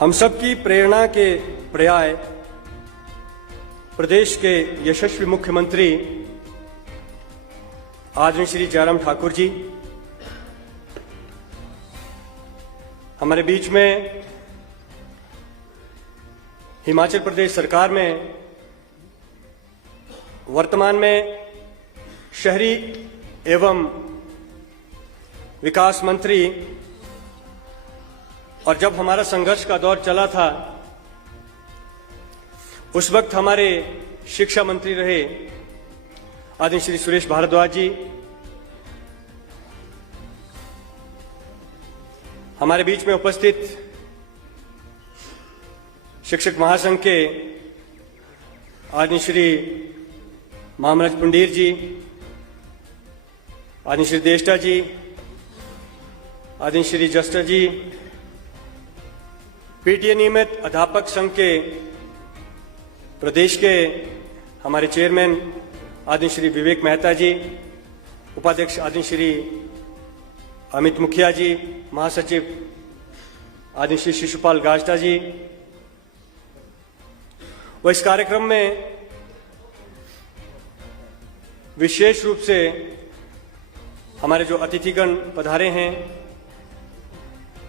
हम सबकी प्रेरणा के पर्याय प्रदेश के यशस्वी मुख्यमंत्री आदरणीय श्री जयराम ठाकुर जी हमारे बीच में हिमाचल प्रदेश सरकार में वर्तमान में शहरी एवं विकास मंत्री और जब हमारा संघर्ष का दौर चला था उस वक्त हमारे शिक्षा मंत्री रहे आदरणीय श्री सुरेश भारद्वाज जी, हमारे बीच में उपस्थित शिक्षक महासंघ के आदरणीय श्री महामराज पुंडीर जी, आदरणीय श्री देष्टा जी, आदरणीय श्री जस्टर जी, पीटीए नियमित अध्यापक संघ के प्रदेश के हमारे चेयरमैन आदरणीय श्री विवेक मेहता जी, उपाध्यक्ष आदरणीय श्री अमित मुखिया जी, महासचिव आदरणीय श्री शिशुपाल गाजटा जी व इस कार्यक्रम में विशेष रूप से हमारे जो अतिथिगण पधारे हैं,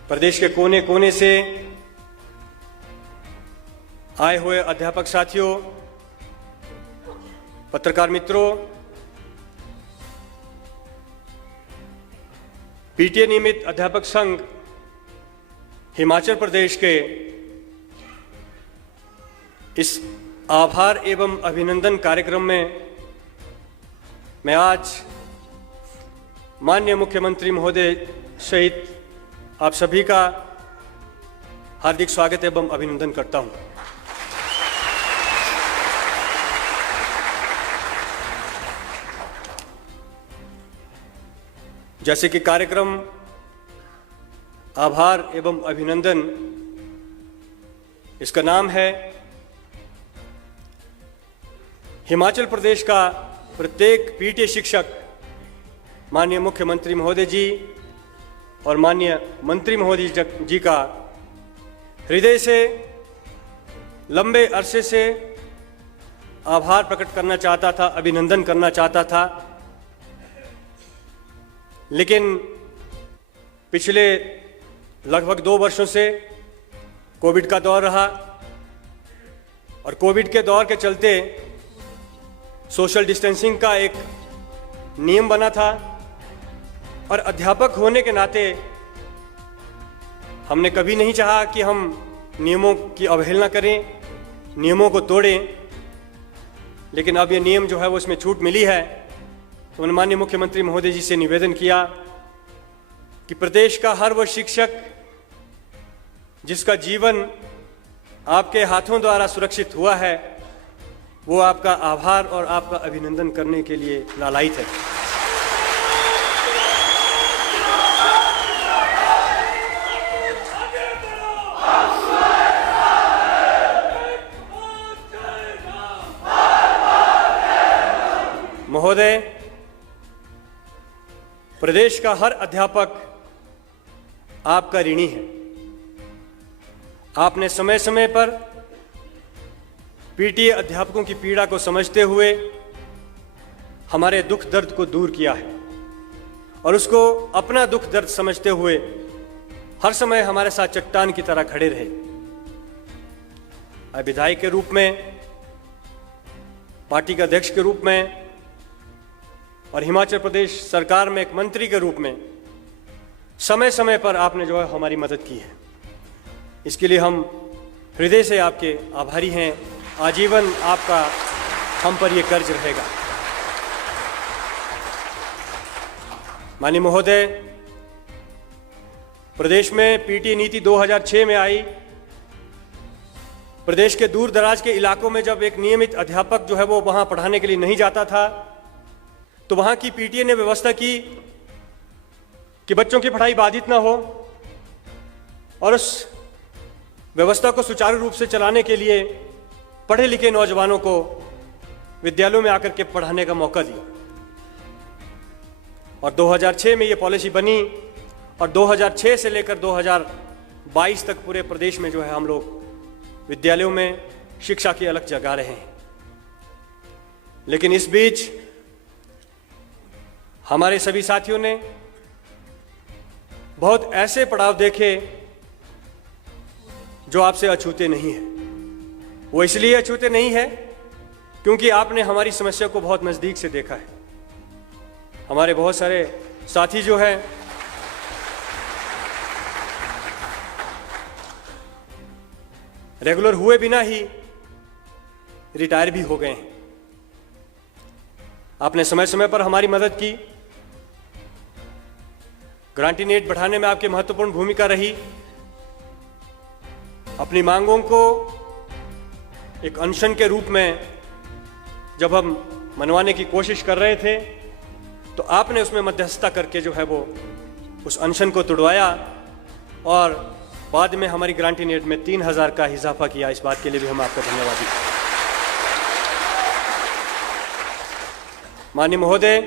प्रदेश के कोने कोने से आए हुए अध्यापक साथियों, पत्रकार मित्रों, पीटीए नियमित अध्यापक संघ हिमाचल प्रदेश के इस आभार एवं अभिनंदन कार्यक्रम में मैं आज माननीय मुख्यमंत्री महोदय सहित आप सभी का हार्दिक स्वागत एवं अभिनंदन करता हूं। जैसे कि कार्यक्रम आभार एवं अभिनंदन इसका नाम है, हिमाचल प्रदेश का प्रत्येक पीटीए शिक्षक माननीय मुख्यमंत्री महोदय जी और माननीय मंत्री महोदय जी का हृदय से लंबे अरसे से आभार प्रकट करना चाहता था, अभिनंदन करना चाहता था। लेकिन पिछले लगभग 2 वर्षों से कोविड का दौर रहा और कोविड के दौर के चलते सोशल डिस्टेंसिंग का एक नियम बना था और अध्यापक होने के नाते हमने कभी नहीं चाहा कि हम नियमों की अवहेलना करें, नियमों को तोड़ें। लेकिन अब ये नियम जो है वो इसमें छूट मिली है, तो मैंने माननीय मुख्यमंत्री महोदय जी से निवेदन किया कि प्रदेश का हर वो शिक्षक जिसका जीवन आपके हाथों द्वारा सुरक्षित हुआ है वो आपका आभार और आपका अभिनंदन करने के लिए लालायित है। महोदय, प्रदेश का हर अध्यापक आपका ऋणी है। आपने समय समय पर पीटीए अध्यापकों की पीड़ा को समझते हुए हमारे दुख दर्द को दूर किया है और उसको अपना दुख दर्द समझते हुए हर समय हमारे साथ चट्टान की तरह खड़े रहे। विधायक के रूप में, पार्टी के अध्यक्ष के रूप में और हिमाचल प्रदेश सरकार में एक मंत्री के रूप में समय समय पर आपने जो है हमारी मदद की है। इसके लिए हम हृदय से आपके आभारी हैं। आजीवन आपका हम पर यह कर्ज रहेगा। माननीय महोदय, प्रदेश में पीटीए नीति 2006 में आई। प्रदेश के दूर दराज के इलाकों में जब एक नियमित अध्यापक जो है वो वहां पढ़ाने के लिए नहीं जाता था तो वहां की पीटीए ने व्यवस्था की कि बच्चों की पढ़ाई बाधित ना हो और उस व्यवस्था को सुचारू रूप से चलाने के लिए पढ़े लिखे नौजवानों को विद्यालयों में आकर के पढ़ाने का मौका दिया और 2006 में ये पॉलिसी बनी और 2006 से लेकर 22 तक पूरे प्रदेश में जो है हम लोग विद्यालयों में शिक्षा की अलख जगा रहे हैं। लेकिन इस बीच हमारे सभी साथियों ने बहुत ऐसे पड़ाव देखे जो आपसे अछूते नहीं है। वो इसलिए अछूते नहीं है क्योंकि आपने हमारी समस्या को बहुत नजदीक से देखा है। हमारे बहुत सारे साथी जो है रेगुलर हुए बिना ही रिटायर भी हो गए हैं। आपने समय समय पर हमारी मदद की। ग्रांटीनेट बढ़ाने में आपकी महत्वपूर्ण भूमिका रही। अपनी मांगों को एक अनशन के रूप में जब हम मनवाने की कोशिश कर रहे थे तो आपने उसमें मध्यस्थता करके जो है वो उस अनशन को तुड़वाया और बाद में हमारी ग्रांटीनेट में 3000 का इजाफा किया। इस बात के लिए भी हम आपका धन्यवादी। माननीय महोदय,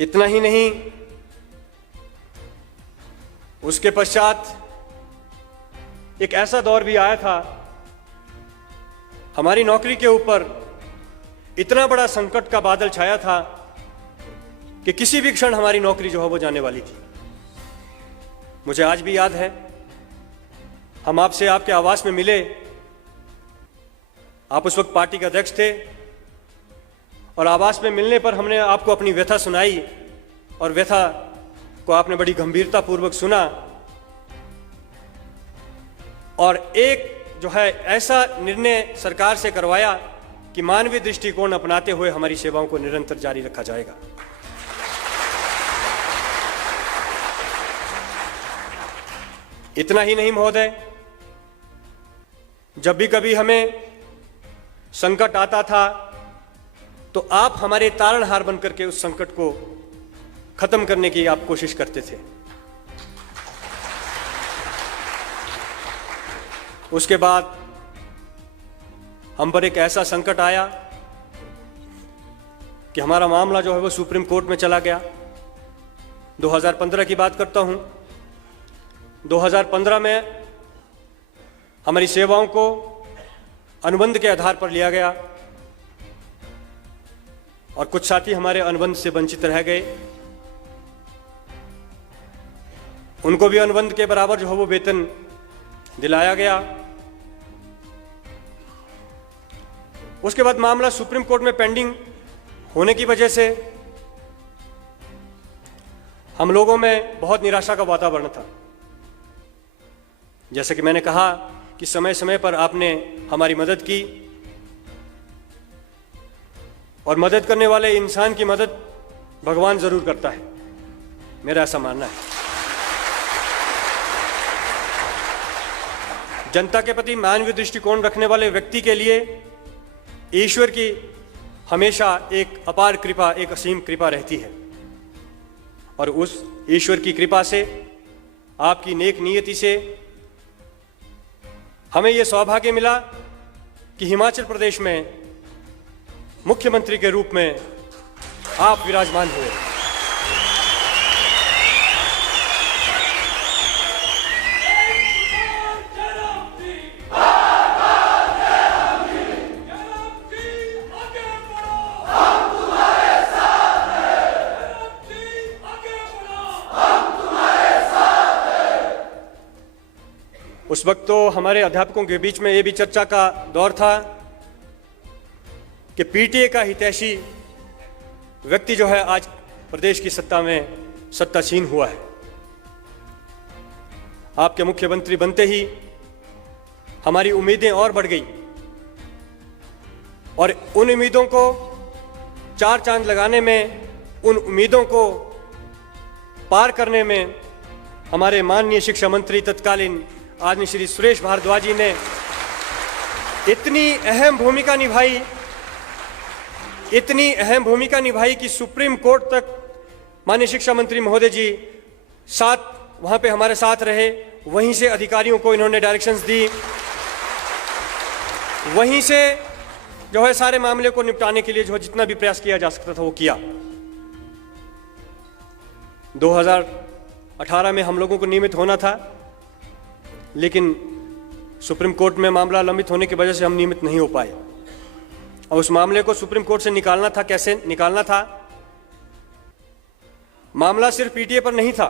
इतना ही नहीं, उसके पश्चात एक ऐसा दौर भी आया था, हमारी नौकरी के ऊपर इतना बड़ा संकट का बादल छाया था कि किसी भी क्षण हमारी नौकरी जो है वो जाने वाली थी। मुझे आज भी याद है, हम आपसे आपके आवास में मिले। आप उस वक्त पार्टी के अध्यक्ष थे और आवास में मिलने पर हमने आपको अपनी व्यथा सुनाई और व्यथा को आपने बड़ी गंभीरता पूर्वक सुना और एक जो है ऐसा निर्णय सरकार से करवाया कि मानवीय दृष्टिकोण अपनाते हुए हमारी सेवाओं को निरंतर जारी रखा जाएगा। इतना ही नहीं महोदय, जब भी कभी हमें संकट आता था तो आप हमारे तारणहार बनकर के उस संकट को खत्म करने की आप कोशिश करते थे। उसके बाद हम पर एक ऐसा संकट आया कि हमारा मामला जो है वो सुप्रीम कोर्ट में चला गया। 2015 की बात करता हूं। 2015 में हमारी सेवाओं को अनुबंध के आधार पर लिया गया और कुछ साथी हमारे अनुबंध से वंचित रह गए। उनको भी अनुबंध के बराबर जो है वो वेतन दिलाया गया। उसके बाद मामला सुप्रीम कोर्ट में पेंडिंग होने की वजह से हम लोगों में बहुत निराशा का वातावरण था। जैसे कि मैंने कहा कि समय समय पर आपने हमारी मदद की और मदद करने वाले इंसान की मदद भगवान जरूर करता है, मेरा ऐसा मानना है। जनता के प्रति मानवीय दृष्टिकोण रखने वाले व्यक्ति के लिए ईश्वर की हमेशा एक अपार कृपा, एक असीम कृपा रहती है और उस ईश्वर की कृपा से, आपकी नेक नियति से हमें यह सौभाग्य मिला कि हिमाचल प्रदेश में मुख्यमंत्री के रूप में आप विराजमान हुए। उस वक्त तो हमारे अध्यापकों के बीच में ये भी चर्चा का दौर था कि पीटीए का हितैषी व्यक्ति जो है आज प्रदेश की सत्ता में सत्तासीन हुआ है। आपके मुख्यमंत्री बनते ही हमारी उम्मीदें और बढ़ गई और उन उम्मीदों को चार चांद लगाने में, उन उम्मीदों को पार करने में हमारे माननीय शिक्षा मंत्री तत्कालीन आदरणीय श्री सुरेश भारद्वाज जी ने इतनी अहम भूमिका निभाई कि सुप्रीम कोर्ट तक माननीय शिक्षा मंत्री महोदय जी वहां पे हमारे साथ रहे। वहीं से अधिकारियों को इन्होंने डायरेक्शंस दी, वहीं से जो है सारे मामले को निपटाने के लिए जो है जितना भी प्रयास किया जा सकता था वो किया। 18 में हम लोगों को नियमित होना था, लेकिन सुप्रीम कोर्ट में मामला लंबित होने की वजह से हम नियमित नहीं हो पाए। और उस मामले को सुप्रीम कोर्ट से निकालना था। कैसे निकालना था? मामला सिर्फ पीटीए पर नहीं था,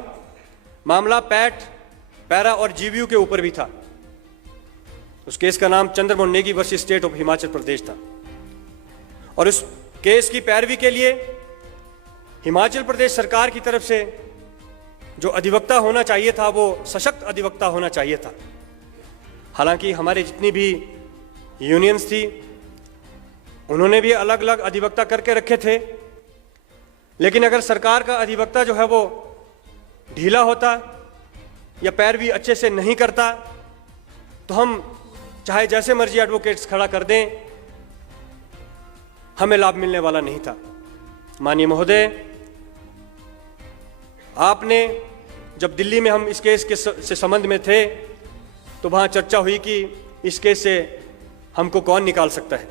मामला पैट, पैरा और जीबीयू के ऊपर भी था। उस केस का नाम Chandramohan Negi versus state of Himachal Pradesh था। और उस केस की पैरवी के लिए हिमाचल प्रदेश सरकार की तरफ से जो अधिवक्ता होना चाहिए था वो सशक्त अधिवक्ता होना चाहिए था। हालांकि हमारे जितनी भी यूनियंस थी उन्होंने भी अलग अलग अधिवक्ता करके रखे थे, लेकिन अगर सरकार का अधिवक्ता जो है वो ढीला होता या पैरवी अच्छे से नहीं करता तो हम चाहे जैसे मर्जी एडवोकेट्स खड़ा कर दें, हमें लाभ मिलने वाला नहीं था। माननीय महोदय, आपने जब दिल्ली में हम इस केस के से संबंध में थे तो वहां चर्चा हुई कि इस केस से हमको कौन निकाल सकता है।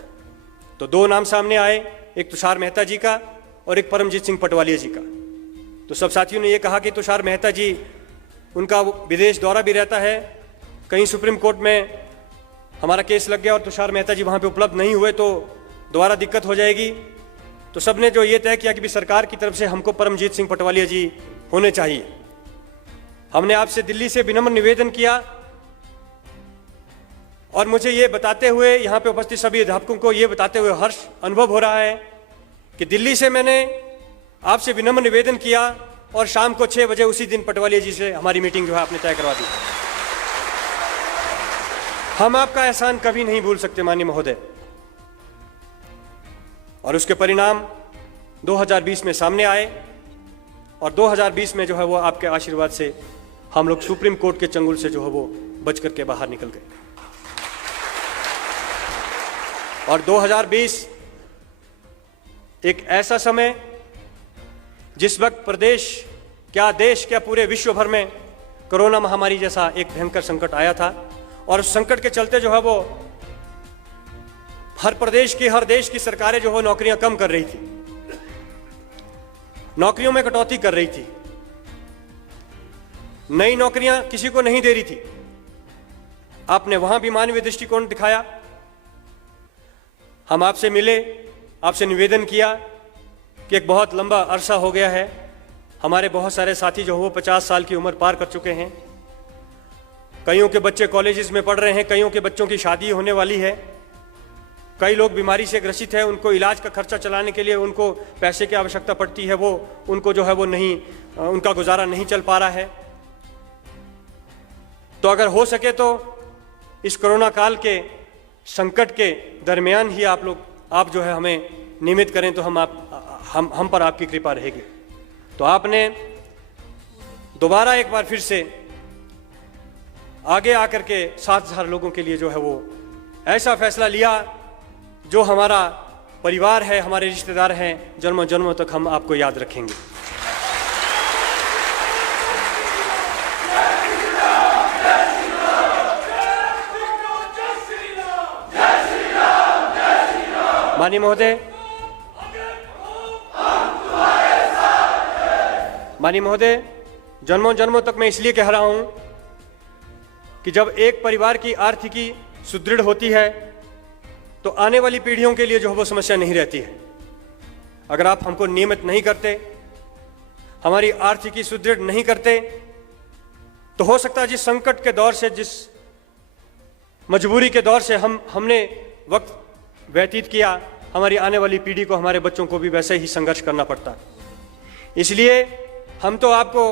तो दो नाम सामने आए, एक तुषार मेहता जी का और एक परमजीत सिंह पटवालिया जी का। तो सब साथियों ने यह कहा कि तुषार मेहता जी, उनका विदेश दौरा भी रहता है, कहीं सुप्रीम कोर्ट में हमारा केस लग गया और तुषार मेहता जी वहां पे उपलब्ध नहीं हुए तो दोबारा दिक्कत हो जाएगी। तो सबने जो ये तय किया कि भी सरकार की तरफ से हमको परमजीत सिंह पटवालिया जी होने चाहिए। हमने आपसे दिल्ली से विनम्र निवेदन किया और मुझे ये बताते हुए, यहाँ पे उपस्थित सभी अध्यापकों को ये बताते हुए हर्ष अनुभव हो रहा है कि दिल्ली से मैंने आपसे विनम्र निवेदन किया और शाम को 6 बजे उसी दिन पटवालिया जी से हमारी मीटिंग जो है आपने तय करवा दी। हम आपका एहसान कभी नहीं भूल सकते माननीय महोदय। और उसके परिणाम 2020 में सामने आए और 2020 में जो है वो आपके आशीर्वाद से हम लोग सुप्रीम कोर्ट के चंगुल से जो है वो बच करके बाहर निकल गए। और 2020 एक ऐसा समय जिस वक्त प्रदेश क्या, देश क्या, पूरे विश्व भर में कोरोना महामारी जैसा एक भयंकर संकट आया था और उस संकट के चलते जो है वो हर प्रदेश की, हर देश की सरकारें जो है नौकरियां कम कर रही थी, नौकरियों में कटौती कर रही थी, नई नौकरियां किसी को नहीं दे रही थी। आपने वहां भी मानवीय दृष्टिकोण दिखाया। हम आपसे मिले, आपसे निवेदन किया कि एक बहुत लंबा अरसा हो गया है, हमारे बहुत सारे साथी जो वो 50 साल की उम्र पार कर चुके हैं, कईयों के बच्चे कॉलेजेस में पढ़ रहे हैं, कईयों के बच्चों की शादी होने वाली है, कई लोग बीमारी से ग्रसित हैं, उनको इलाज का खर्चा चलाने के लिए उनको पैसे की आवश्यकता पड़ती है, वो उनको जो है वो नहीं, उनका गुजारा नहीं चल पा रहा है। तो अगर हो सके तो इस कोरोना काल के संकट के दरमियान ही आप जो है हमें नियमित करें तो हम पर आपकी कृपा रहेगी। तो आपने दोबारा एक बार फिर से आगे आकर के 7,000 लोगों के लिए जो है वो ऐसा फैसला लिया जो हमारा परिवार है, हमारे रिश्तेदार हैं, जन्मों जन्मों तक हम आपको याद रखेंगे। माननीय महोदय, जन्मों जन्मों तक मैं इसलिए कह रहा हूं कि जब एक परिवार की आर्थिकी सुदृढ़ होती है तो आने वाली पीढ़ियों के लिए जो है वो समस्या नहीं रहती है। अगर आप हमको नियमित नहीं करते, हमारी आर्थिकी सुदृढ़ नहीं करते, तो हो सकता है जिस संकट के दौर से, जिस मजबूरी के दौर से हमने वक्त व्यतीत किया, हमारी आने वाली पीढ़ी को, हमारे बच्चों को भी वैसे ही संघर्ष करना पड़ता। इसलिए हम तो आपको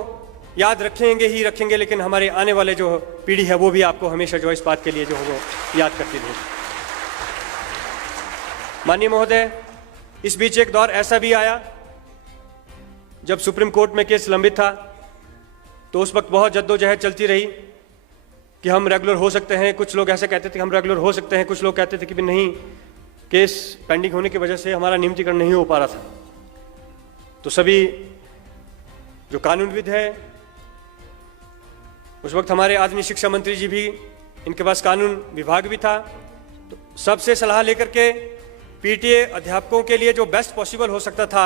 याद रखेंगे ही रखेंगे, लेकिन हमारे आने वाले जो पीढ़ी है वो भी आपको हमेशा जो इस बात के लिए जो है वो याद करती रहेगी। माननीय महोदय, इस बीच एक दौर ऐसा भी आया जब सुप्रीम कोर्ट में केस लंबित था, तो उस वक्त बहुत जद्दोजहद चलती रही कि हम रेगुलर हो सकते हैं। कुछ लोग ऐसे कहते थे कि हम रेगुलर हो सकते हैं, कुछ लोग कहते थे कि नहीं, केस पेंडिंग होने की वजह से हमारा नियमितीकरण नहीं हो पा रहा था। तो सभी जो कानूनविद है, उस वक्त हमारे आदरणीय शिक्षा मंत्री जी भी, इनके पास कानून विभाग भी था, तो सबसे सलाह लेकर के पीटीए अध्यापकों के लिए जो बेस्ट पॉसिबल हो सकता था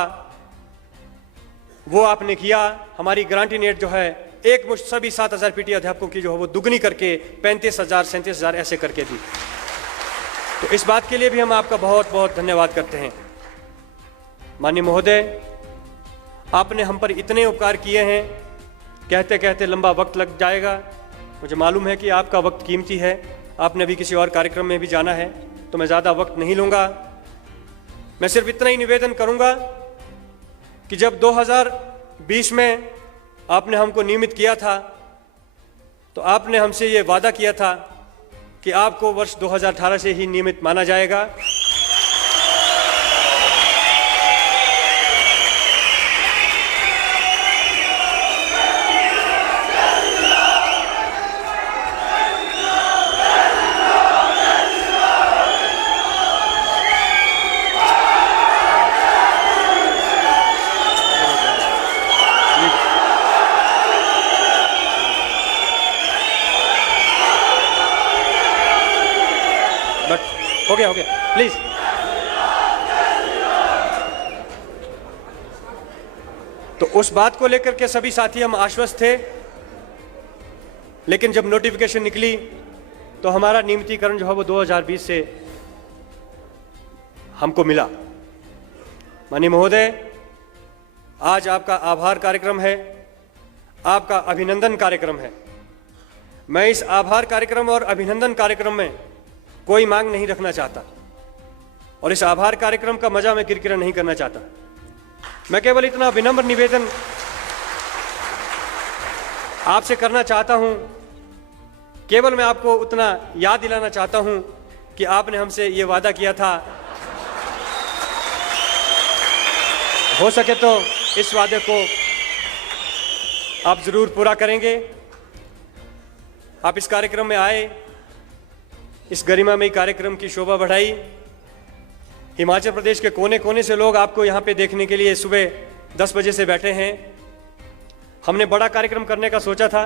वो आपने किया। हमारी गारंटी नेट जो है एक मुश्त सभी 7,000 पीटी अध्यापकों की जो है वो दुगनी करके 35,000 37,000 ऐसे करके दी। तो इस बात के लिए भी हम आपका बहुत बहुत धन्यवाद करते हैं। माननीय महोदय, आपने हम पर इतने उपकार किए हैं, कहते कहते लंबा वक्त लग जाएगा। मुझे मालूम है कि आपका वक्त कीमती है, आपने अभी किसी और कार्यक्रम में भी जाना है, तो मैं ज़्यादा वक्त नहीं लूँगा। मैं सिर्फ इतना ही निवेदन करूँगा कि जब 2020 में आपने हमको नियमित किया था तो आपने हमसे ये वादा किया था कि आपको वर्ष 2018 से ही नियमित माना जाएगा। हो गया प्लीज। तो उस बात को लेकर के सभी साथी हम आश्वस्त थे, लेकिन जब नोटिफिकेशन निकली तो हमारा नियमितीकरण जो है वो 2020 से हमको मिला। माननीय महोदय, आज आपका आभार कार्यक्रम है, आपका अभिनंदन कार्यक्रम है। मैं इस आभार कार्यक्रम और अभिनंदन कार्यक्रम में कोई मांग नहीं रखना चाहता और इस आभार कार्यक्रम का मजा मैं किरकिरा नहीं करना चाहता। मैं केवल इतना विनम्र निवेदन आपसे करना चाहता हूं, केवल मैं आपको उतना याद दिलाना चाहता हूं कि आपने हमसे ये वादा किया था, हो सके तो इस वादे को आप जरूर पूरा करेंगे। आप इस कार्यक्रम में आए, इस गरिमामयी कार्यक्रम की शोभा बढ़ाई। हिमाचल प्रदेश के कोने कोने से लोग आपको यहाँ पे देखने के लिए सुबह 10 बजे से बैठे हैं। हमने बड़ा कार्यक्रम करने का सोचा था।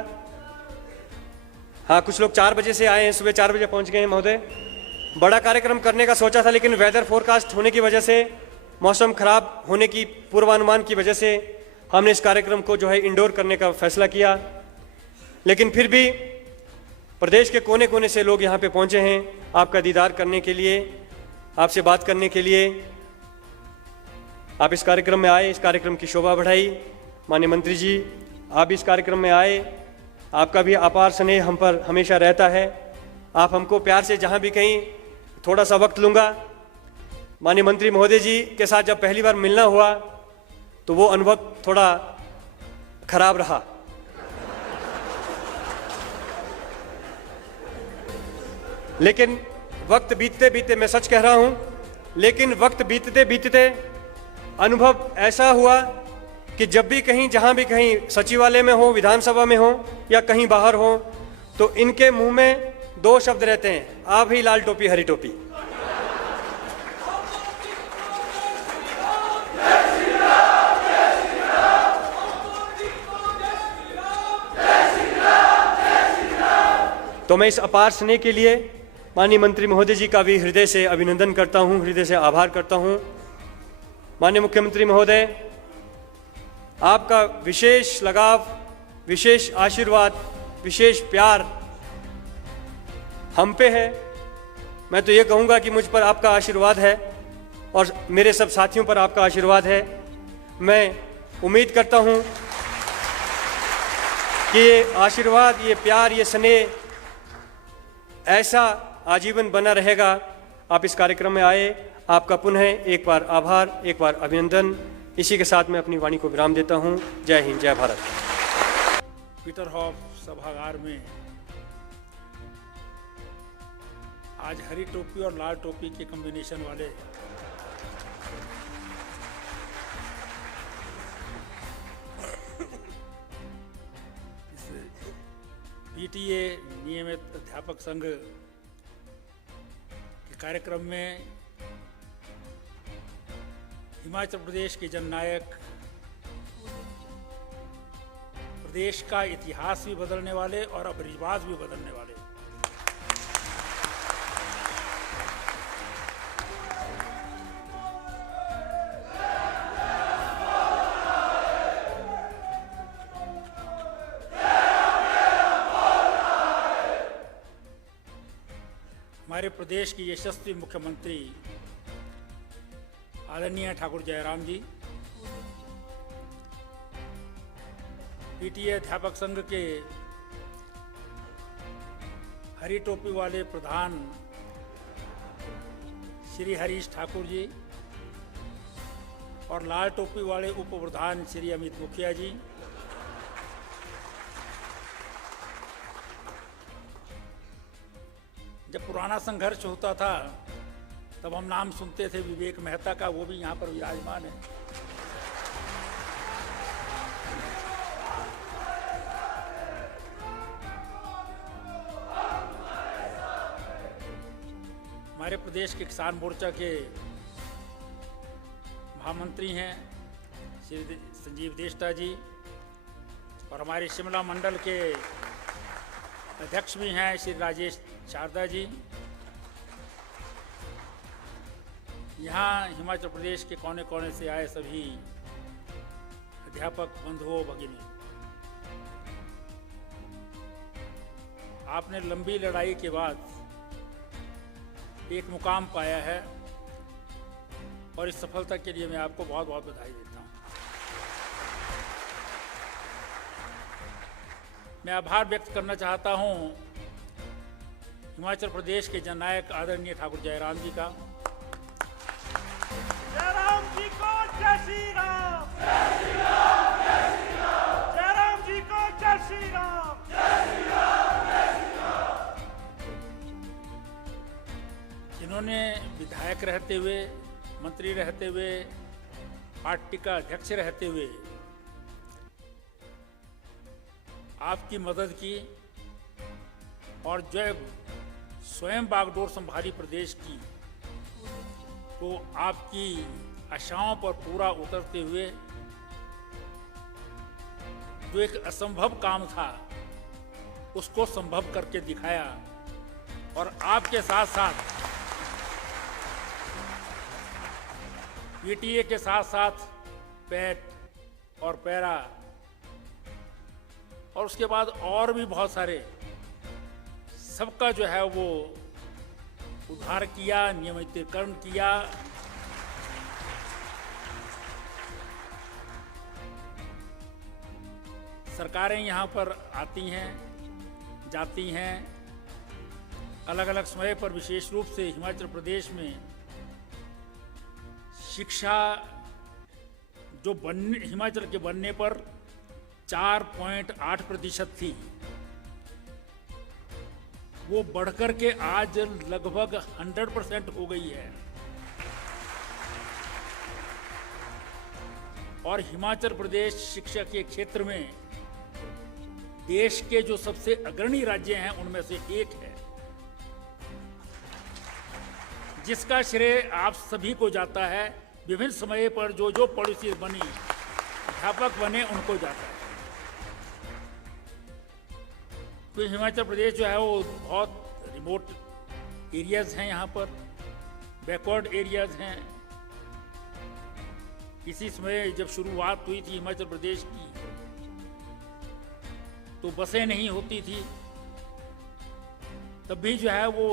हाँ, कुछ लोग 4 बजे से आए हैं, सुबह 4 बजे पहुँच गए हैं महोदय। बड़ा कार्यक्रम करने का सोचा था, लेकिन वेदर फोरकास्ट होने की वजह से, मौसम खराब होने की पूर्वानुमान की वजह से हमने इस कार्यक्रम को जो है इंडोर करने का फैसला किया। लेकिन फिर भी प्रदेश के कोने कोने से लोग यहाँ पे पहुँचे हैं आपका दीदार करने के लिए, आपसे बात करने के लिए। आप इस कार्यक्रम में आए, इस कार्यक्रम की शोभा बढ़ाई। माननीय मंत्री जी, आप इस कार्यक्रम में आए, आपका भी अपार स्नेह हम पर हमेशा रहता है। आप हमको प्यार से जहाँ भी कहीं थोड़ा सा वक्त लूँगा। माननीय मंत्री महोदय जी के साथ जब पहली बार मिलना हुआ तो वो अनुभव थोड़ा खराब रहा। लेकिन वक्त बीतते बीतते, मैं सच कह रहा हूं, लेकिन वक्त बीतते बीतते अनुभव ऐसा हुआ कि जब भी कहीं, जहां भी कहीं सचिवालय में हो, विधानसभा में हो या कहीं बाहर हो, तो इनके मुंह में 2 शब्द रहते हैं, आप ही लाल टोपी हरी टोपी। तो मैं इस अपार स्नेह के लिए माननीय मंत्री महोदय जी का भी हृदय से अभिनंदन करता हूं, हृदय से आभार करता हूं। माननीय मुख्यमंत्री महोदय, आपका विशेष लगाव, विशेष आशीर्वाद, विशेष प्यार हम पे है। मैं तो ये कहूँगा कि मुझ पर आपका आशीर्वाद है और मेरे सब साथियों पर आपका आशीर्वाद है। मैं उम्मीद करता हूँ कि ये आशीर्वाद, ये प्यार, ये स्नेह ऐसा आजीवन बना रहेगा। आप इस कार्यक्रम में आए, आपका पुनः एक बार आभार, एक बार अभिनंदन। इसी के साथ मैं अपनी वाणी को विराम देता हूं। जय हिंद, जय भारत। पीटरहॉफ सभागार में आज हरी टोपी और लाल टोपी के कॉम्बिनेशन वाले पीटीए नियमित अध्यापक संघ के कार्यक्रम में हिमाचल प्रदेश के जननायक, प्रदेश का इतिहास भी बदलने वाले और अब रिवाज भी बदलने वाले हमारे प्रदेश के यशस्वी मुख्यमंत्री आदरणीय ठाकुर जयराम जी, पीटीए अध्यापक संघ के हरी टोपी वाले प्रधान श्री हरीश ठाकुर जी और लाल टोपी वाले उप प्रधान श्री अमित मुखिया जी, जब पुराना संघर्ष होता था तब हम नाम सुनते थे विवेक मेहता का, वो भी यहाँ पर विराजमान है। हमारे प्रदेश के किसान मोर्चा के महामंत्री हैं श्री संजीव देष्टा जी और हमारे शिमला मंडल के अध्यक्ष भी हैं श्री राजेश शारदा जी। यहाँ हिमाचल प्रदेश के कोने कोने से आए सभी अध्यापक बंधुओं भगिनी, आपने लंबी लड़ाई के बाद एक मुकाम पाया है और इस सफलता के लिए मैं आपको बहुत बहुत बधाई देता हूँ। मैं आभार व्यक्त करना चाहता हूँ हिमाचल प्रदेश के जननायक आदरणीय ठाकुर जयराम जी का। जयराम जी को जय श्री राम, जय श्री राम, जय श्री राम। जयराम जी को जय श्री राम, जय श्री राम, जय श्री राम। जिन्होंने विधायक रहते हुए, मंत्री रहते हुए, पार्टी का अध्यक्ष रहते हुए आपकी मदद की और जब स्वयं बागडोर संभाली प्रदेश की तो आपकी आशाओं पर पूरा उतरते हुए जो एक असंभव काम था उसको संभव करके दिखाया और आपके साथ साथ पीटीए के साथ साथ पैट और पैरा और उसके बाद और भी बहुत सारे सबका जो है वो उद्धार किया, नियमितीकरण किया। सरकारें यहाँ पर आती हैं, जाती हैं, अलग अलग समय पर, विशेष रूप से हिमाचल प्रदेश में शिक्षा जो हिमाचल के बनने पर 4.8% थी, वो बढ़कर के आज लगभग 100% हो गई है। और हिमाचल प्रदेश शिक्षा के क्षेत्र में देश के जो सबसे अग्रणी राज्य हैं उनमें से एक है, जिसका श्रेय आप सभी को जाता है। विभिन्न समय पर जो जो पॉलिसी बनी, अध्यापक बने, उनको जाता है। तो हिमाचल प्रदेश जो है वो बहुत रिमोट एरियाज हैं, यहाँ पर बैकवर्ड एरियाज हैं। इसी समय जब शुरुआत हुई थी हिमाचल प्रदेश की तो बसें नहीं होती थी, तब भी जो है वो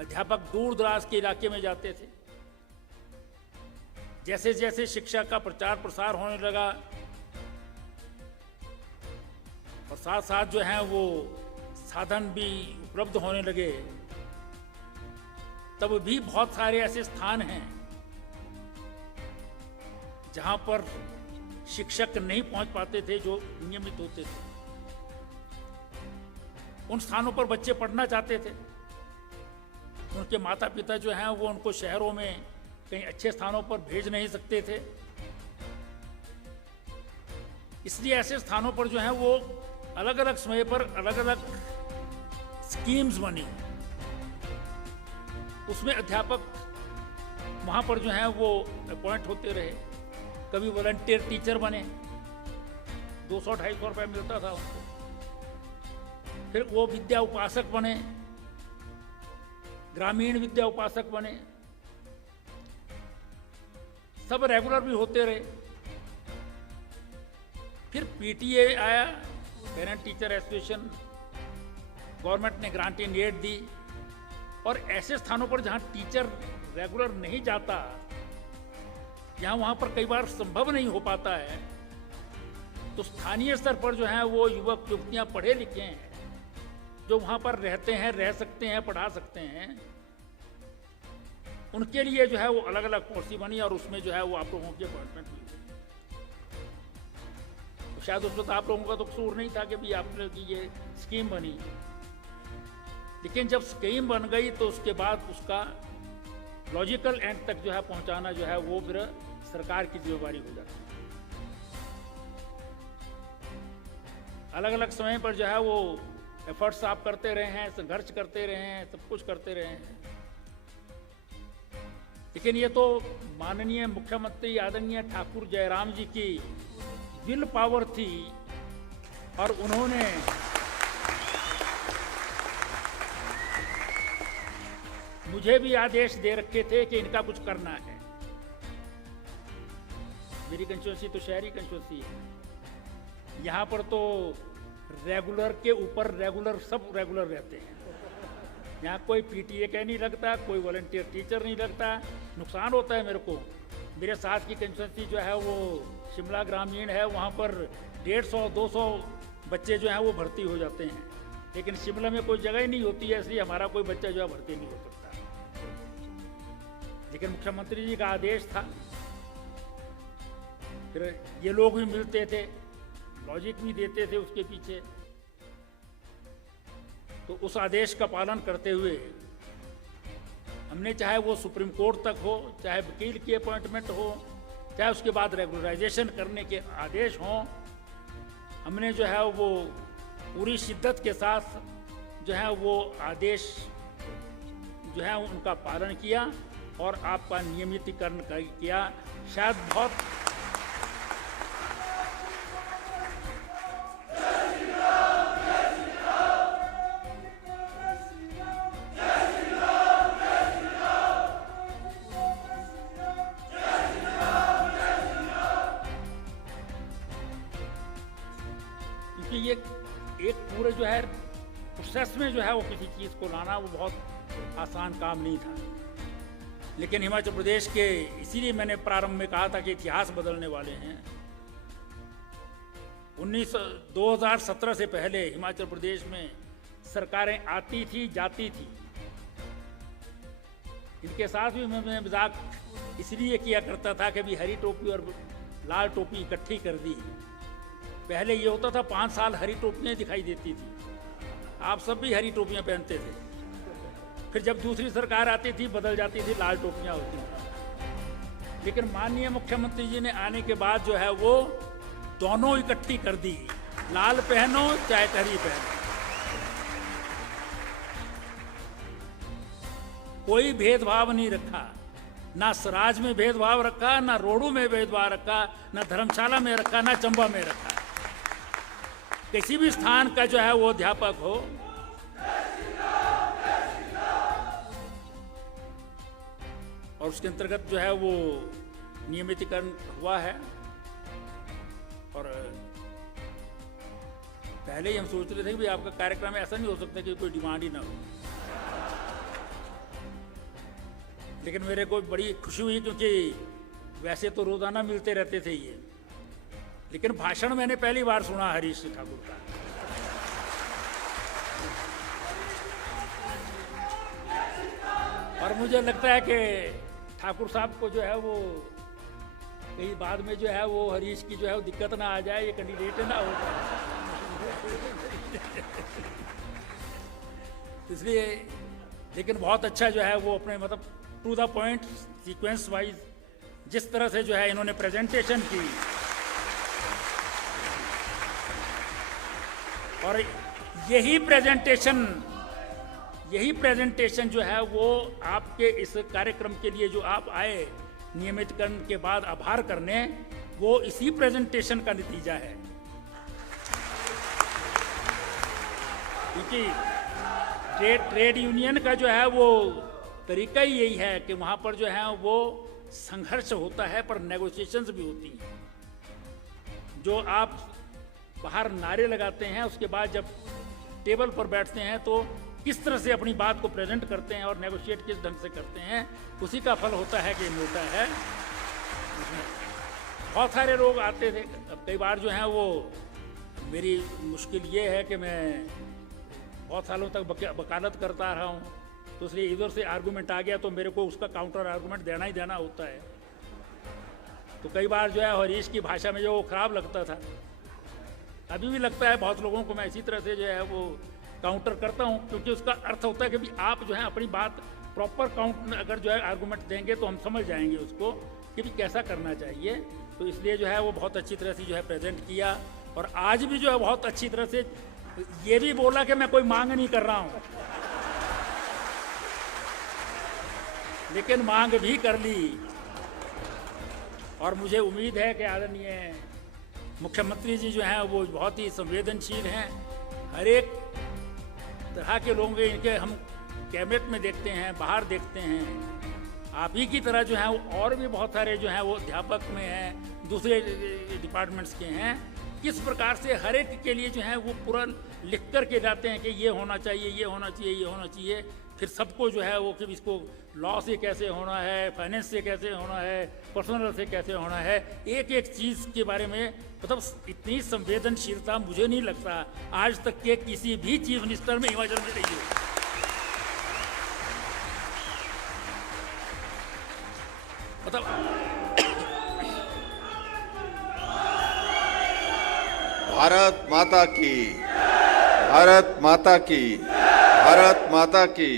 अध्यापक दूर दराज के इलाके में जाते थे। जैसे जैसे शिक्षा का प्रचार प्रसार होने लगा और साथ साथ जो हैं वो साधन भी उपलब्ध होने लगे, तब भी बहुत सारे ऐसे स्थान हैं जहां पर शिक्षक नहीं पहुंच पाते थे जो नियमित होते थे। उन स्थानों पर बच्चे पढ़ना चाहते थे, उनके माता पिता जो हैं वो उनको शहरों में कहीं अच्छे स्थानों पर भेज नहीं सकते थे, इसलिए ऐसे स्थानों पर जो है वो अलग अलग समय पर अलग अलग स्कीम्स बनी। उसमें अध्यापक वहाँ पर जो है वो अपॉइंट होते रहे। कभी वॉलंटियर टीचर बने, 200-250 रुपये मिलता था उनको। फिर वो विद्या उपासक बने, ग्रामीण विद्या उपासक बने, सब रेगुलर भी होते रहे। फिर पीटीए आया, पेरेंट टीचर एसोसिएशन, गवर्नमेंट ने ग्रांट इन एड दी और ऐसे स्थानों पर जहाँ टीचर रेगुलर नहीं जाता, जहाँ वहाँ पर कई बार संभव नहीं हो पाता है, तो स्थानीय स्तर पर जो है वो युवक युवतियाँ पढ़े लिखे हैं, जो वहाँ पर रहते हैं, रह सकते हैं, पढ़ा सकते हैं, उनके लिए जो है वो अलग अलग पॉलिसी बनी और उसमें जो है वो आप लोगों की अपॉइंटमेंट हुई। तो शायद उसमें तो आप लोगों का तो कसूर नहीं था कि भी आपने की ये स्कीम बनी, लेकिन जब स्कीम बन गई तो उसके बाद उसका लॉजिकल एंड तक जो है पहुंचाना जो है वो फिर सरकार की जिम्मेवारी हो जाती है। अलग अलग समय पर जो है वो एफर्ट्स आप करते रहे हैं, संघर्ष करते रहे हैं, सब कुछ करते रहे हैं, लेकिन ये तो माननीय मुख्यमंत्री आदरणीय ठाकुर जयराम जी की विल पावर थी और उन्होंने मुझे भी आदेश दे रखे थे कि इनका कुछ करना है। मेरी कंस्टिट्यूंसी तो शहरी कंस्टिट्यूंसी है, यहाँ पर तो रेगुलर के ऊपर रेगुलर सब रेगुलर रहते हैं। यहाँ कोई पीटीए का नहीं लगता, कोई वॉलंटियर टीचर नहीं लगता। नुकसान होता है मेरे को, मेरे साथ की कंस्टिट्यूंसी जो है वो शिमला ग्रामीण है, वहाँ पर 150-200 बच्चे जो हैं वो भर्ती हो जाते हैं, लेकिन शिमला में कोई जगह ही नहीं होती है, इसलिए हमारा कोई बच्चा जो है भर्ती नहीं हो सकता। लेकिन मुख्यमंत्री जी का आदेश था, फिर ये लोग भी मिलते थे, लॉजिक भी देते थे उसके पीछे, तो उस आदेश का पालन करते हुए हमने, चाहे वो सुप्रीम कोर्ट तक हो, चाहे वकील की अपॉइंटमेंट हो, चाहे उसके बाद रेगुलराइजेशन करने के आदेश हों, हमने जो है वो पूरी शिद्दत के साथ जो है वो आदेश जो है उनका पालन किया और आपका नियमितीकरण किया। शायद बहुत ये एक पूरे जो है प्रोसेस में जो है वो किसी चीज़ को लाना वो बहुत आसान काम नहीं था, लेकिन हिमाचल प्रदेश के, इसीलिए मैंने प्रारंभ में कहा था कि इतिहास बदलने वाले हैं। 2017 से पहले हिमाचल प्रदेश में सरकारें आती थी, जाती थी। इनके साथ भी मैं मजाक इसलिए किया करता था कि भी हरी टोपी और लाल टोपी इकट्ठी कर दी। पहले ये होता था 5 साल हरी टोपियाँ दिखाई देती थी, आप सब भी हरी टोपियाँ पहनते थे, फिर जब दूसरी सरकार आती थी बदल जाती थी, लाल टोपियाँ होती थी। लेकिन माननीय मुख्यमंत्री जी ने आने के बाद जो है वो दोनों इकट्ठी कर दी, लाल पहनो चाहे हरी पहनो, कोई भेदभाव नहीं रखा, ना सराज में भेदभाव रखा, ना रोडू में भेदभाव रखा, ना धर्मशाला में रखा, ना चंबा में रखा। किसी भी स्थान का जो है वो अध्यापक हो, और उसके अंतर्गत जो है वो नियमितीकरण हुआ है। और पहले ही हम सोच रहे थे कि भाई आपका कार्यक्रम ऐसा नहीं हो सकता कि कोई डिमांड ही ना हो, लेकिन मेरे को बड़ी खुशी हुई क्योंकि वैसे तो रोजाना मिलते रहते थे ये, लेकिन भाषण मैंने पहली बार सुना हरीश ठाकुर का। और मुझे लगता है कि ठाकुर साहब को जो है वो कहीं बाद में जो है वो हरीश की जो है वो दिक्कत ना आ जाए, ये कैंडिडेट ना हो इसलिए। लेकिन बहुत अच्छा जो है वो अपने मतलब to the point sequence wise जिस तरह से जो है इन्होंने प्रेजेंटेशन की, और यही प्रेजेंटेशन जो है वो आपके इस कार्यक्रम के लिए जो आप आए नियमितकरण के बाद आभार करने, वो इसी प्रेजेंटेशन का नतीजा है। क्योंकि ट्रेड यूनियन का जो है वो तरीका ही यही है कि वहाँ पर जो है वो संघर्ष होता है पर नेगोशिएशंस भी होती हैं। जो आप बाहर नारे लगाते हैं उसके बाद जब टेबल पर बैठते हैं तो किस तरह से अपनी बात को प्रेजेंट करते हैं और नेगोशिएट किस ढंग से करते हैं, उसी का फल होता है कि मिलता है। बहुत सारे लोग आते थे, अब कई बार जो है वो मेरी मुश्किल ये है कि मैं बहुत सालों तक वकालत करता रहा हूँ, तो इसलिए इधर से आर्गूमेंट आ गया तो मेरे को उसका काउंटर आर्गूमेंट देना ही देना होता है। तो कई बार जो है हरीश की भाषा में जो वो खराब लगता था, अभी भी लगता है बहुत लोगों को, मैं इसी तरह से जो है वो काउंटर करता हूँ, क्योंकि उसका अर्थ होता है कि भी आप जो है अपनी बात प्रॉपर काउंट अगर जो है आर्गूमेंट देंगे तो हम समझ जाएंगे उसको कि भी कैसा करना चाहिए। तो इसलिए जो है वो बहुत अच्छी तरह से जो है प्रेजेंट किया, और आज भी जो है बहुत अच्छी तरह से ये भी बोला कि मैं कोई मांग नहीं कर रहा हूँ, लेकिन मांग भी कर ली। और मुझे उम्मीद है कि आदरणीय मुख्यमंत्री जी जो हैं वो बहुत ही संवेदनशील हैं। हर एक तरह के लोग इनके हम कैबिनेट में देखते हैं, बाहर देखते हैं। आप ही की तरह जो है वो और भी बहुत सारे जो हैं वो अध्यापक में हैं, दूसरे डिपार्टमेंट्स के हैं। किस प्रकार से हर एक के लिए जो है वो पूरा लिख कर के जाते हैं कि ये होना चाहिए, ये होना चाहिए, ये होना चाहिए। फिर सबको जो है वो कि इसको लॉ से कैसे होना है, फाइनेंस से कैसे होना है, पर्सनल से कैसे होना है, एक एक चीज़ के बारे में मतलब इतनी संवेदनशीलता मुझे नहीं लगता आज तक के किसी भी चीफ मिनिस्टर में हिमाचल में नहीं है। मतलब भारत माता की, भारत माता की, भारत माता की।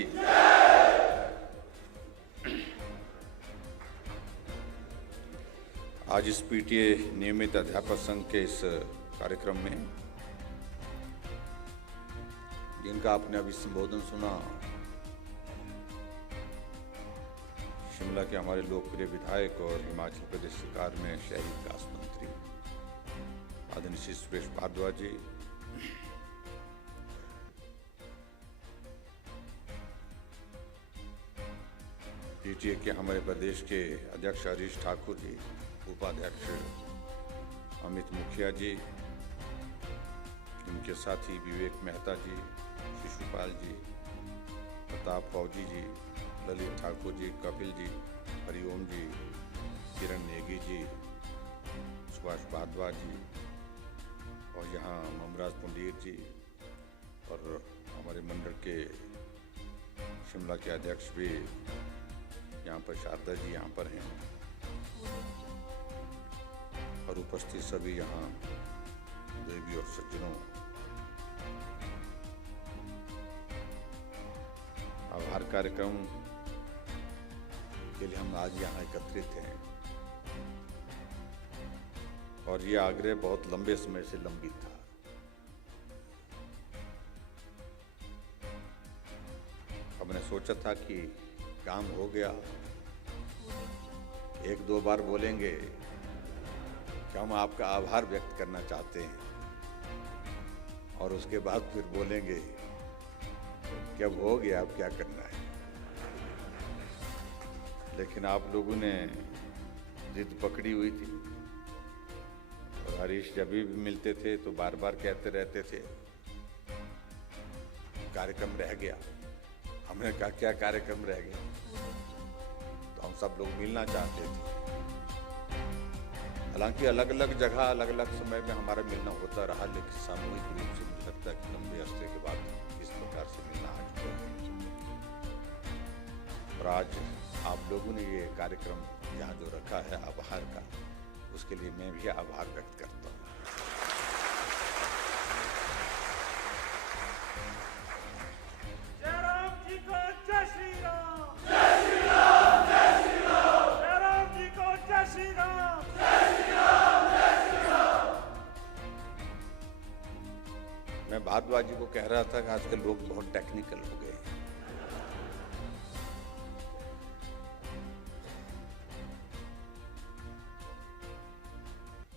आज इस पीटीए नियमित अध्यापक संघ के इस कार्यक्रम में जिनका आपने अभी संबोधन सुना, शिमला के हमारे लोकप्रिय विधायक और हिमाचल प्रदेश सरकार में शहरी विकास मंत्री आदरणीय श्री सुरेश भारद्वाज जी, पीटीए के हमारे प्रदेश के अध्यक्ष हरीश ठाकुर जी, उपाध्यक्ष अमित मुखिया जी, उनके साथी विवेक मेहता जी, शिशुपाल जी, प्रताप फौजी जी, ललित ठाकुर जी, कपिल जी, हरिओम जी, किरण नेगी जी, सुभाष भारद्वाज जी, और यहाँ ममराज पंडित जी, और हमारे मंडल के शिमला के अध्यक्ष भी यहाँ पर, शारदा जी यहाँ पर हैं, और उपस्थित सभी यहाँ देवी और सज्जनों, आभार कार्यक्रम के लिए हम आज यहाँ एकत्रित हैं। और ये आग्रह बहुत लंबे समय से लंबित था। हमने सोचा था कि काम हो गया, एक दो बार बोलेंगे कि हम आपका आभार व्यक्त करना चाहते हैं, और उसके बाद फिर बोलेंगे कि अब हो गया, अब क्या करना है। लेकिन आप लोगों ने जिद पकड़ी हुई थी, और हरीश जब भी मिलते थे तो बार बार कहते रहते थे कार्यक्रम रह गया। हमने कहा क्या कार्यक्रम रह गया, तो हम सब लोग मिलना चाहते थे। हालांकि अलग अलग जगह अलग अलग समय में हमारा मिलना होता रहा, लेकिन सामूहिक रूप से मुझे लगता है कि लंबे अरसे के बाद इस प्रकार से मिलना आ चुका है। और आज आप लोगों ने ये कार्यक्रम यहाँ जो रखा है आभार का, उसके लिए मैं भी आभार व्यक्त करता हूँ। जयराम जी को जय श्री राम, जय श्री राम, जय श्री राम। जयराम जी को जय श्री राम, जय श्री राम, जय श्री राम। मैं भारद्वाज जी को कह रहा था कि आजकल लोग बहुत टेक्निकल हो गए।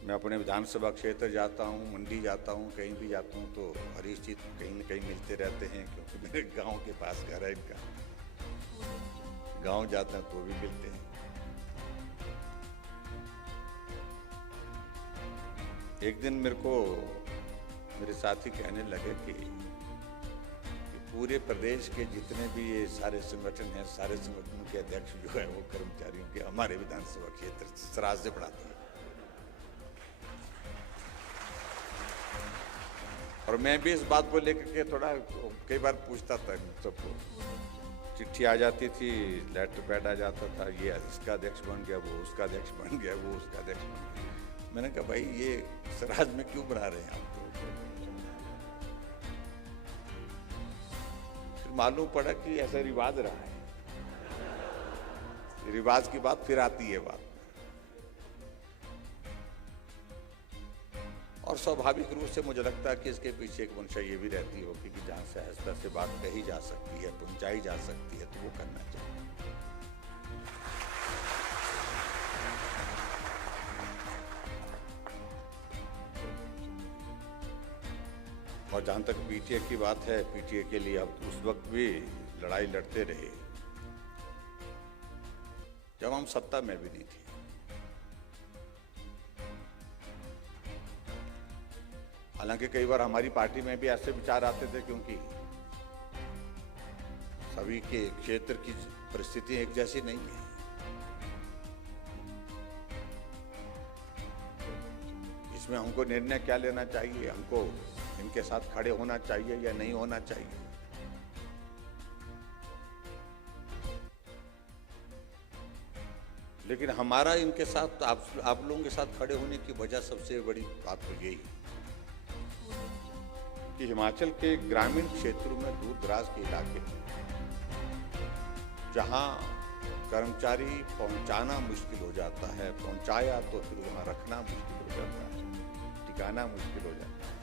मैं अपने विधानसभा क्षेत्र जाता हूँ, मंडी जाता हूँ, कहीं भी जाता हूँ तो हरीश जी कहीं न कहीं मिलते रहते हैं, क्योंकि मेरे गांव के पास घर है इनका। गांव जाते हैं तो भी मिलते हैं। एक दिन मेरे को मेरे साथी कहने लगे कि पूरे प्रदेश के जितने भी ये सारे संगठन हैं, सारे संगठनों के अध्यक्ष जो है वो कर्मचारियों के हमारे विधानसभा क्षेत्र सराज से बढ़ाते हैं। और मैं भी इस बात को लेकर के थोड़ा कई बार पूछता था सबको, चिट्ठी आ जाती थी, लेटर पैड आ जाता था, ये इसका अध्यक्ष बन गया, वो उसका अध्यक्ष बन गया, वो उसका अध्यक्ष बन गया। मैंने कहा भाई ये सराज में क्यों बढ़ा रहे हैं आपको? फिर मालूम पड़ा कि ऐसा रिवाज रहा है। रिवाज की बात फिर आती है बात, और स्वाभाविक रूप से मुझे लगता है कि इसके पीछे एक मंशा ये भी रहती होगी कि जहां सहजता से बात कही जा सकती है, पहुंचाई जा सकती है, तो वो करना चाहिए। और जहां तक पीटीए की बात है, पीटीए के लिए अब उस वक्त भी लड़ाई लड़ते रहे जब हम सत्ता में भी नहीं थे। हालांकि कई बार हमारी पार्टी में भी ऐसे विचार आते थे, क्योंकि सभी के क्षेत्र की परिस्थिति एक जैसी नहीं है। इसमें हमको निर्णय क्या लेना चाहिए, हमको इनके साथ खड़े होना चाहिए या नहीं होना चाहिए। लेकिन हमारा इनके साथ, आप लोगों के साथ खड़े होने की वजह सबसे बड़ी बात तो यही कि हिमाचल के ग्रामीण क्षेत्रों में, दूर दराज के इलाके में, जहां कर्मचारी पहुंचाना मुश्किल हो जाता है, पहुंचाया तो फिर वहां रखना मुश्किल हो जाता है, टिकाना मुश्किल हो जाता है।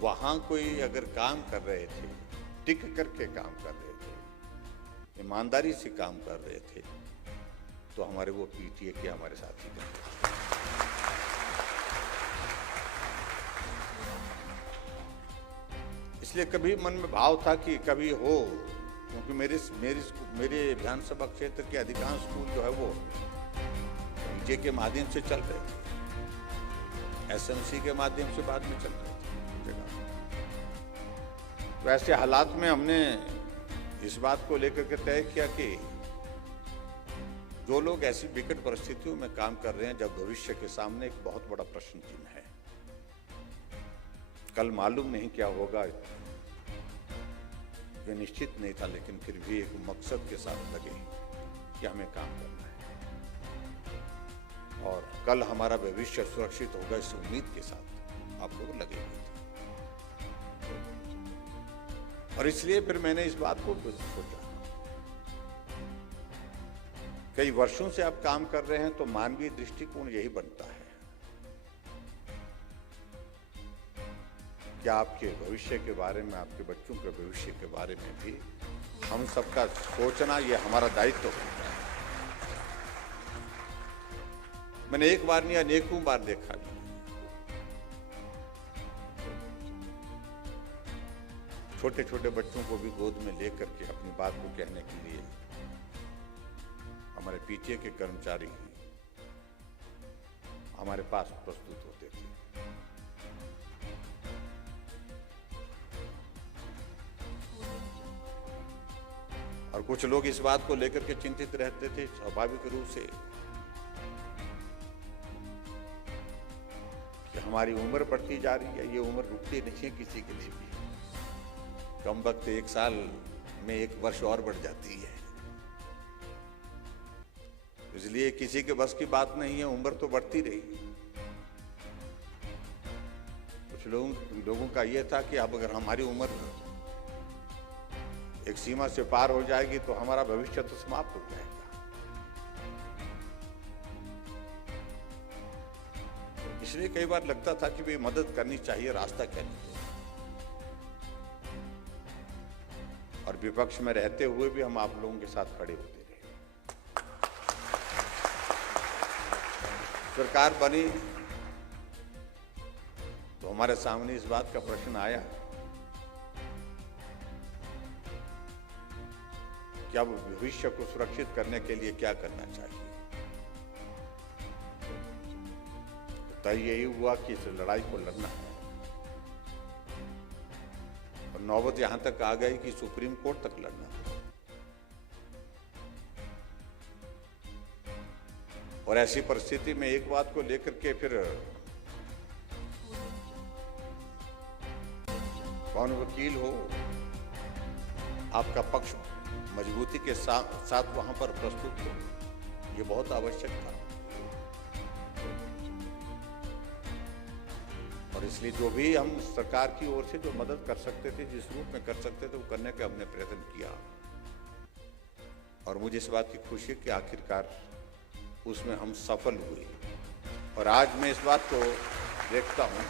वहां कोई अगर काम कर रहे थे, टिक करके काम कर रहे थे, ईमानदारी से काम कर रहे थे, तो हमारे वो पीटीए के हमारे साथी थे। इसलिए कभी मन में भाव था कि कभी हो, क्योंकि मेरे विधानसभा क्षेत्र के अधिकांश स्कूल जो है वो पीटीए के माध्यम से चल रहे थे, एसएमसी के माध्यम से बाद में चल रहे थे। तो ऐसे हालात में हमने इस बात को लेकर के तय किया कि जो लोग ऐसी विकट परिस्थितियों में काम कर रहे हैं, जब भविष्य के सामने एक बहुत बड़ा प्रश्न चिन्ह है, कल मालूम नहीं क्या होगा, ये निश्चित नहीं था, लेकिन फिर भी एक मकसद के साथ लगे कि हमें काम करना है और कल हमारा भविष्य सुरक्षित होगा, इस उम्मीद के साथ आप लोग लगे हुए थे। और इसलिए फिर मैंने इस बात को सोचा, कई वर्षों से आप काम कर रहे हैं तो मानवीय दृष्टिकोण यही बनता है कि आपके भविष्य के बारे में, आपके बच्चों के भविष्य के बारे में भी हम सबका सोचना, ये हमारा दायित्व होता है। मैंने एक बार नहीं, अनेकों बार देखा, छोटे छोटे बच्चों को भी गोद में लेकर के अपनी बात को कहने के लिए हमारे पीटीए के कर्मचारी हमारे पास प्रस्तुत होते थे। और कुछ लोग इस बात को लेकर के चिंतित रहते थे, स्वाभाविक रूप से, कि हमारी उम्र बढ़ती जा रही है, ये उम्र रुकती नहीं है किसी के लिए भी। कम वक्त 1 साल में 1 वर्ष और बढ़ जाती है, इसलिए किसी के बस की बात नहीं है, उम्र तो बढ़ती रही। कुछ लोगों का यह था कि अब अगर हमारी उम्र एक सीमा से पार हो जाएगी तो हमारा भविष्य तो समाप्त हो जाएगा। इसलिए कई बार लगता था कि भाई मदद करनी चाहिए, रास्ता क्या निकले। और विपक्ष में रहते हुए भी हम आप लोगों के साथ खड़े होते रहे। सरकार बनी तो हमारे सामने इस बात का प्रश्न आया कि अब भविष्य को सुरक्षित करने के लिए क्या करना चाहिए। तो तय यही हुआ कि इस लड़ाई को लड़ना है। और नौबत यहां तक आ गई कि सुप्रीम कोर्ट तक लड़ना था। और ऐसी परिस्थिति में एक बात को लेकर के फिर कौन वकील हो, आपका पक्ष मजबूती के साथ वहां पर प्रस्तुत हो, ये बहुत आवश्यक था। और इसलिए जो भी हम सरकार की ओर से जो मदद कर सकते थे, जिस रूप में कर सकते थे, वो करने का हमने प्रयत्न किया। और मुझे इस बात की खुशी है कि आखिरकार उसमें हम सफल हुए। और आज मैं इस बात को देखता हूं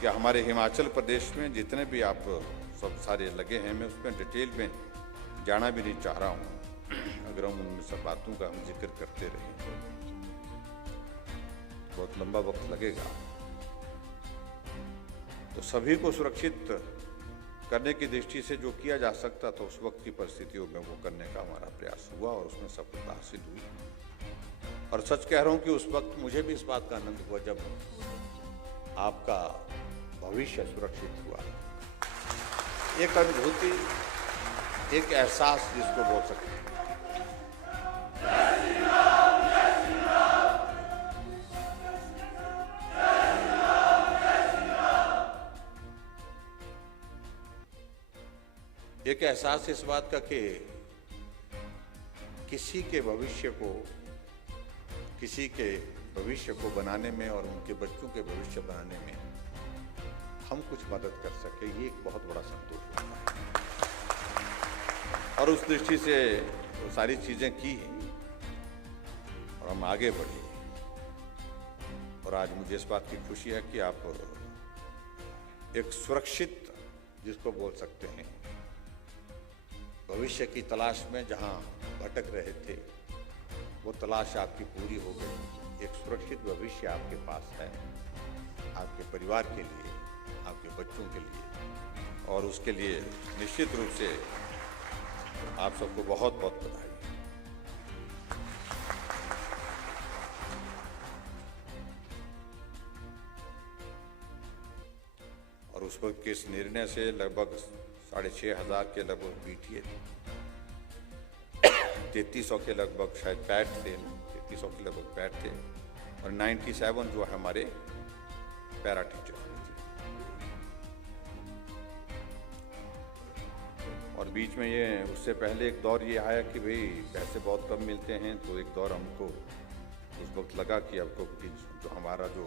कि हमारे हिमाचल प्रदेश में जितने भी आप सब सारे लगे हैं, मैं उसमें डिटेल में जाना भी नहीं चाह रहा हूं। अगर हम उन सब बातों का हम जिक्र करते रहे बहुत लंबा वक्त लगेगा। तो सभी को सुरक्षित करने की दृष्टि से जो किया जा सकता था उस वक्त की परिस्थितियों में वो करने का हमारा प्रयास हुआ और उसमें सफलता हासिल हुई। और सच कह रहा हूं कि उस वक्त मुझे भी इस बात का आनंद हुआ जब आपका भविष्य सुरक्षित हुआ। एक अनुभूति, एक एहसास जिसको बोल सकते हैं। एक एहसास इस बात का कि किसी के भविष्य को बनाने में और उनके बच्चों के भविष्य बनाने में हम कुछ मदद कर सके, ये एक बहुत बड़ा संतोष होता है। और उस दृष्टि से वो सारी चीजें की और हम आगे बढ़े। और आज मुझे इस बात की खुशी है कि आप एक सुरक्षित, जिसको बोल सकते हैं, भविष्य की तलाश में जहां भटक रहे थे, वो तलाश आपकी पूरी हो गई। एक सुरक्षित भविष्य आपके पास है, आपके परिवार के लिए, आपके बच्चों के लिए। और उसके लिए निश्चित रूप से आप सबको बहुत बहुत बधाई। और उस वक्त के इस निर्णय से लगभग 6,500 के लगभग पीटीए, 3300 के लगभग शायद पैट थे, 3300 के लगभग पैट थे और 97 जो है हमारे पैरा टीचर थे। और बीच में ये उससे पहले एक दौर ये आया कि भाई पैसे बहुत कम मिलते हैं, तो एक दौर हमको उस वक्त लगा कि आपको जो हमारा जो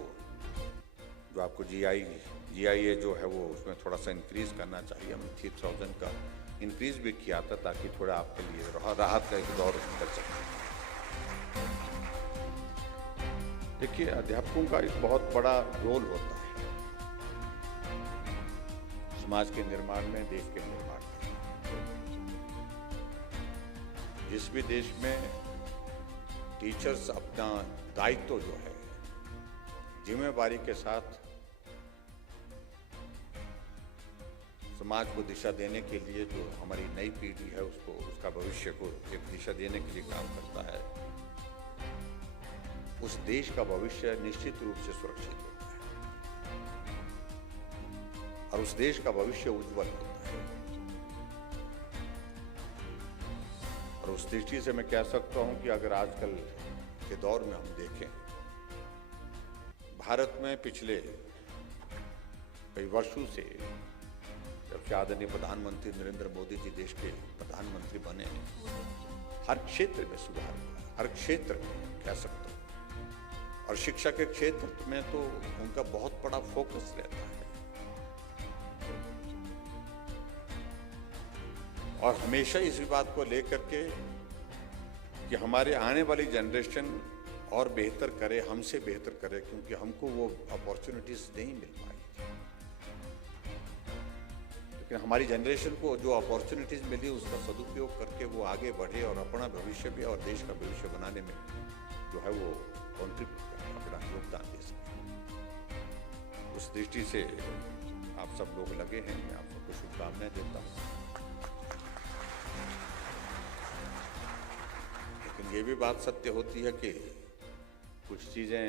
आपको GIA जो है वो उसमें थोड़ा सा इंक्रीज करना चाहिए। हमने 3000 का इंक्रीज भी किया था ताकि थोड़ा आपके लिए राहत का एक दौर कर सकें। देखिए, अध्यापकों का एक बहुत बड़ा रोल होता है समाज के निर्माण में, देश के निर्माण में। जिस भी देश में टीचर्स अपना दायित्व जो है जिम्मेवारी के साथ समाज को दिशा देने के लिए, जो हमारी नई पीढ़ी है उसको, उसका भविष्य को एक दिशा देने के लिए काम करता है, उस देश का भविष्य निश्चित रूप से सुरक्षित होता है और उस देश का भविष्य उज्जवल होता है। और उस दृष्टि से मैं कह सकता हूं कि अगर आजकल के दौर में हम देखें, भारत में पिछले कई वर्षों से जब से आदरणीय प्रधानमंत्री नरेंद्र मोदी जी देश के प्रधानमंत्री बने, हर क्षेत्र में सुधार हुआ, हर क्षेत्र में कह सकता हूं। और शिक्षा के क्षेत्र में तो उनका बहुत बड़ा फोकस रहता है और हमेशा इस बात को लेकर के कि हमारे आने वाली जनरेशन और बेहतर करे, हमसे बेहतर करे, क्योंकि हमको वो अपॉर्चुनिटीज नहीं मिल पाई। लेकिन हमारी जनरेशन को जो अपॉर्चुनिटीज मिली उसका सदुपयोग करके वो आगे बढ़े और अपना भविष्य भी और देश का भविष्य बनाने में जो है वो कॉन्ट्रीब्यूट करें, अपना योगदान दे सकें। उस दृष्टि से आप सब लोग लगे हैं, मैं आप सबको शुभकामनाएं देता हूँ। लेकिन ये भी बात सत्य होती है कि कुछ चीजें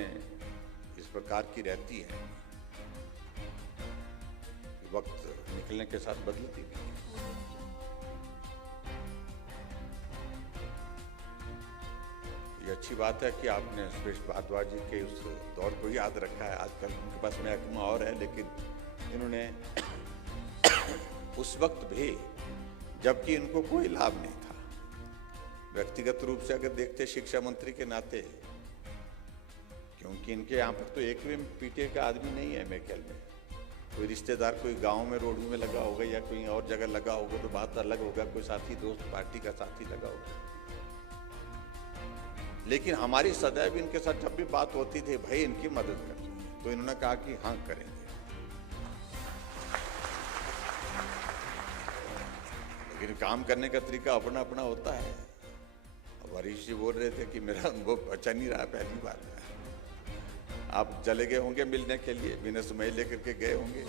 इस प्रकार की रहती हैं, वक्त निकलने के साथ बदलती गई। ये अच्छी बात है कि आपने सुरेश भारद्वाज जी के उस दौर को याद रखा है। आजकल उनके पास महकमा और है, लेकिन इन्होंने उस वक्त भी, जबकि इनको कोई लाभ नहीं था, व्यक्तिगत रूप से अगर देखते शिक्षा मंत्री के नाते, क्योंकि इनके यहाँ पर तो एक भी पीटीआई का आदमी नहीं है मेरे ख्याल में। कोई रिश्तेदार कोई गांव में रोड में लगा होगा या कोई और जगह लगा होगा तो बात अलग होगा, कोई साथी दोस्त पार्टी का साथी लगा होगा। लेकिन हमारी सदैव इनके साथ जब भी बात होती थी, भाई इनकी मदद करनी है, तो इन्होंने कहा कि हाँ करेंगे। लेकिन काम करने का तरीका अपना अपना होता है। अब हरीश जी बोल रहे थे कि मेरा अनुभव अच्छा नहीं रहा, पहली बार है। आप चले गए होंगे मिलने के लिए, बिना समय लेकर के गए होंगे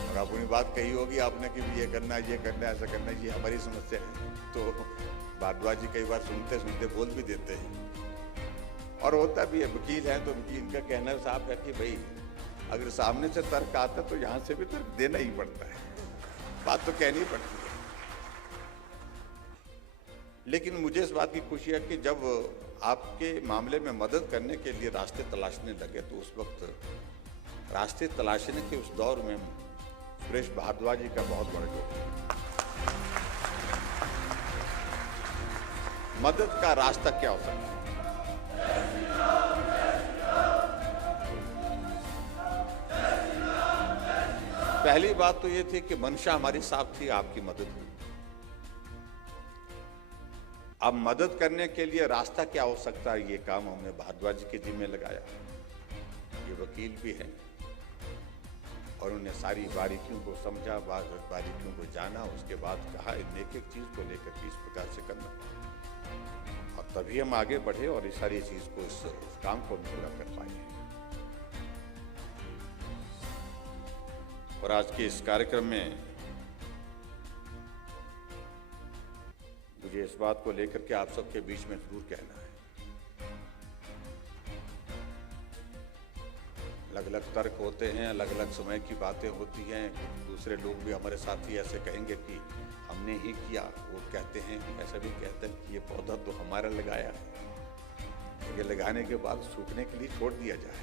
और अपनी बात कही होगी आपने कि ये करना है, ऐसा करना है, ये हमारी समस्या है। तो भारद्वाज जी कई बार सुनते सुनते बोल भी देते हैं और होता भी है। वकील है तो वकील का कहना साफ है कि भाई अगर सामने से तर्क आता तो यहाँ से भी तर्क देना ही पड़ता है, बात तो कहनी पड़ती है। लेकिन मुझे इस बात की खुशी है कि जब आपके मामले में मदद करने के लिए रास्ते तलाशने लगे, तो उस वक्त रास्ते तलाशने के उस दौर में सुरेश भारद्वाज जी का बहुत बड़ा योगदान। मदद का रास्ता क्या हो सकता है? पहली बात तो ये थी कि मंशा हमारी साफ थी, आपकी मदद हुई। अब मदद करने के लिए रास्ता क्या हो सकता है, ये काम हमने भारद्वाज जी के जिम्मे लगाया। ये वकील भी हैं और उन्हें सारी बारीकियों को समझा, बारीकियों को जाना, उसके बाद कहा इन एक एक चीज को लेकर किस प्रकार से करना, और तभी हम आगे बढ़े और इस सारी चीज को, इस काम को पूरा कर पाए। और आज के इस कार्यक्रम में मुझे इस बात को लेकर के आप सबके बीच में जरूर कहना है, अलग अलग तर्क होते हैं, अलग अलग समय की बातें होती हैं। दूसरे लोग भी, हमारे साथी ऐसे कहेंगे कि हमने ही किया, वो कहते हैं, ऐसा भी कहते हैं कि ये पौधा तो हमारा लगाया है, ये लगाने के बाद सूखने के लिए छोड़ दिया जाए।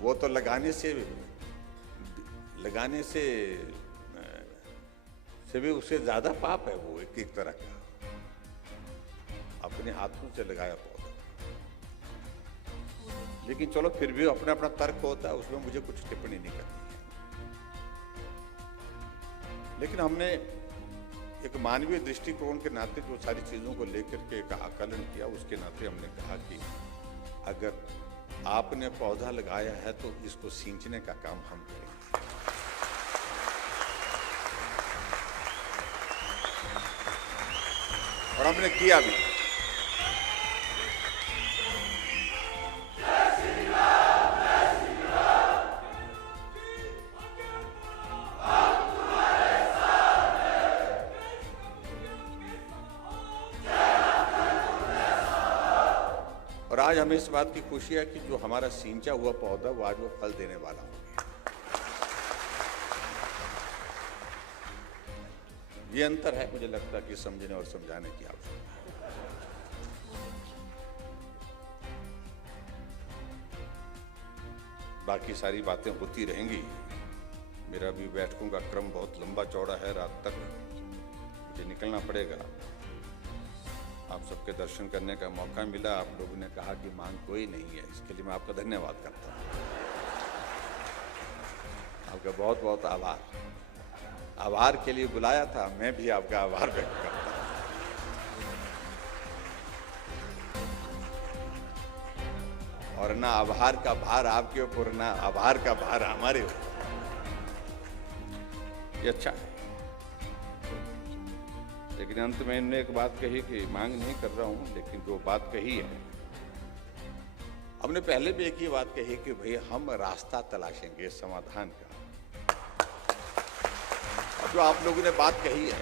वो तो लगाने से भी उससे ज्यादा पाप है। वो एक तरह का अपने हाथों से लगाया पौधा। लेकिन चलो फिर भी अपना अपना तर्क होता है, उसमें मुझे कुछ टिप्पणी नहीं करनी है। लेकिन हमने एक मानवीय दृष्टिकोण के नाते जो सारी चीजों को लेकर के एक आकलन किया, उसके नाते हमने कहा कि अगर आपने पौधा लगाया है तो इसको सींचने का काम हम करेंगे। और हमने किया भी। और आज हमें इस बात की खुशी है कि जो हमारा सींचा हुआ पौधा, वो आज वो फल देने वाला हो गया। ये अंतर है, मुझे लगता है कि समझने और समझाने की आवश्यकता है। बाकी सारी बातें होती रहेंगी। मेरा भी बैठकों का क्रम बहुत लंबा चौड़ा है, रात तक मुझे निकलना पड़ेगा। आप सबके दर्शन करने का मौका मिला। आप लोगों ने कहा कि मांग कोई नहीं है, इसके लिए मैं आपका धन्यवाद करता हूँ। आपका बहुत बहुत आभार। आभार के लिए बुलाया था, मैं भी आपका आभार व्यक्त करता हूँ। और ना आभार का भार आपके ऊपर, ना आभार का भार हमारे ऊपर। ये अच्छा है। लेकिन अंत में इन्होंने एक बात कही कि मांग नहीं कर रहा हूं, लेकिन जो बात कही है, हमने पहले भी एक ही बात कही कि भाई हम रास्ता तलाशेंगे समाधान का। और जो आप लोगों ने बात कही है,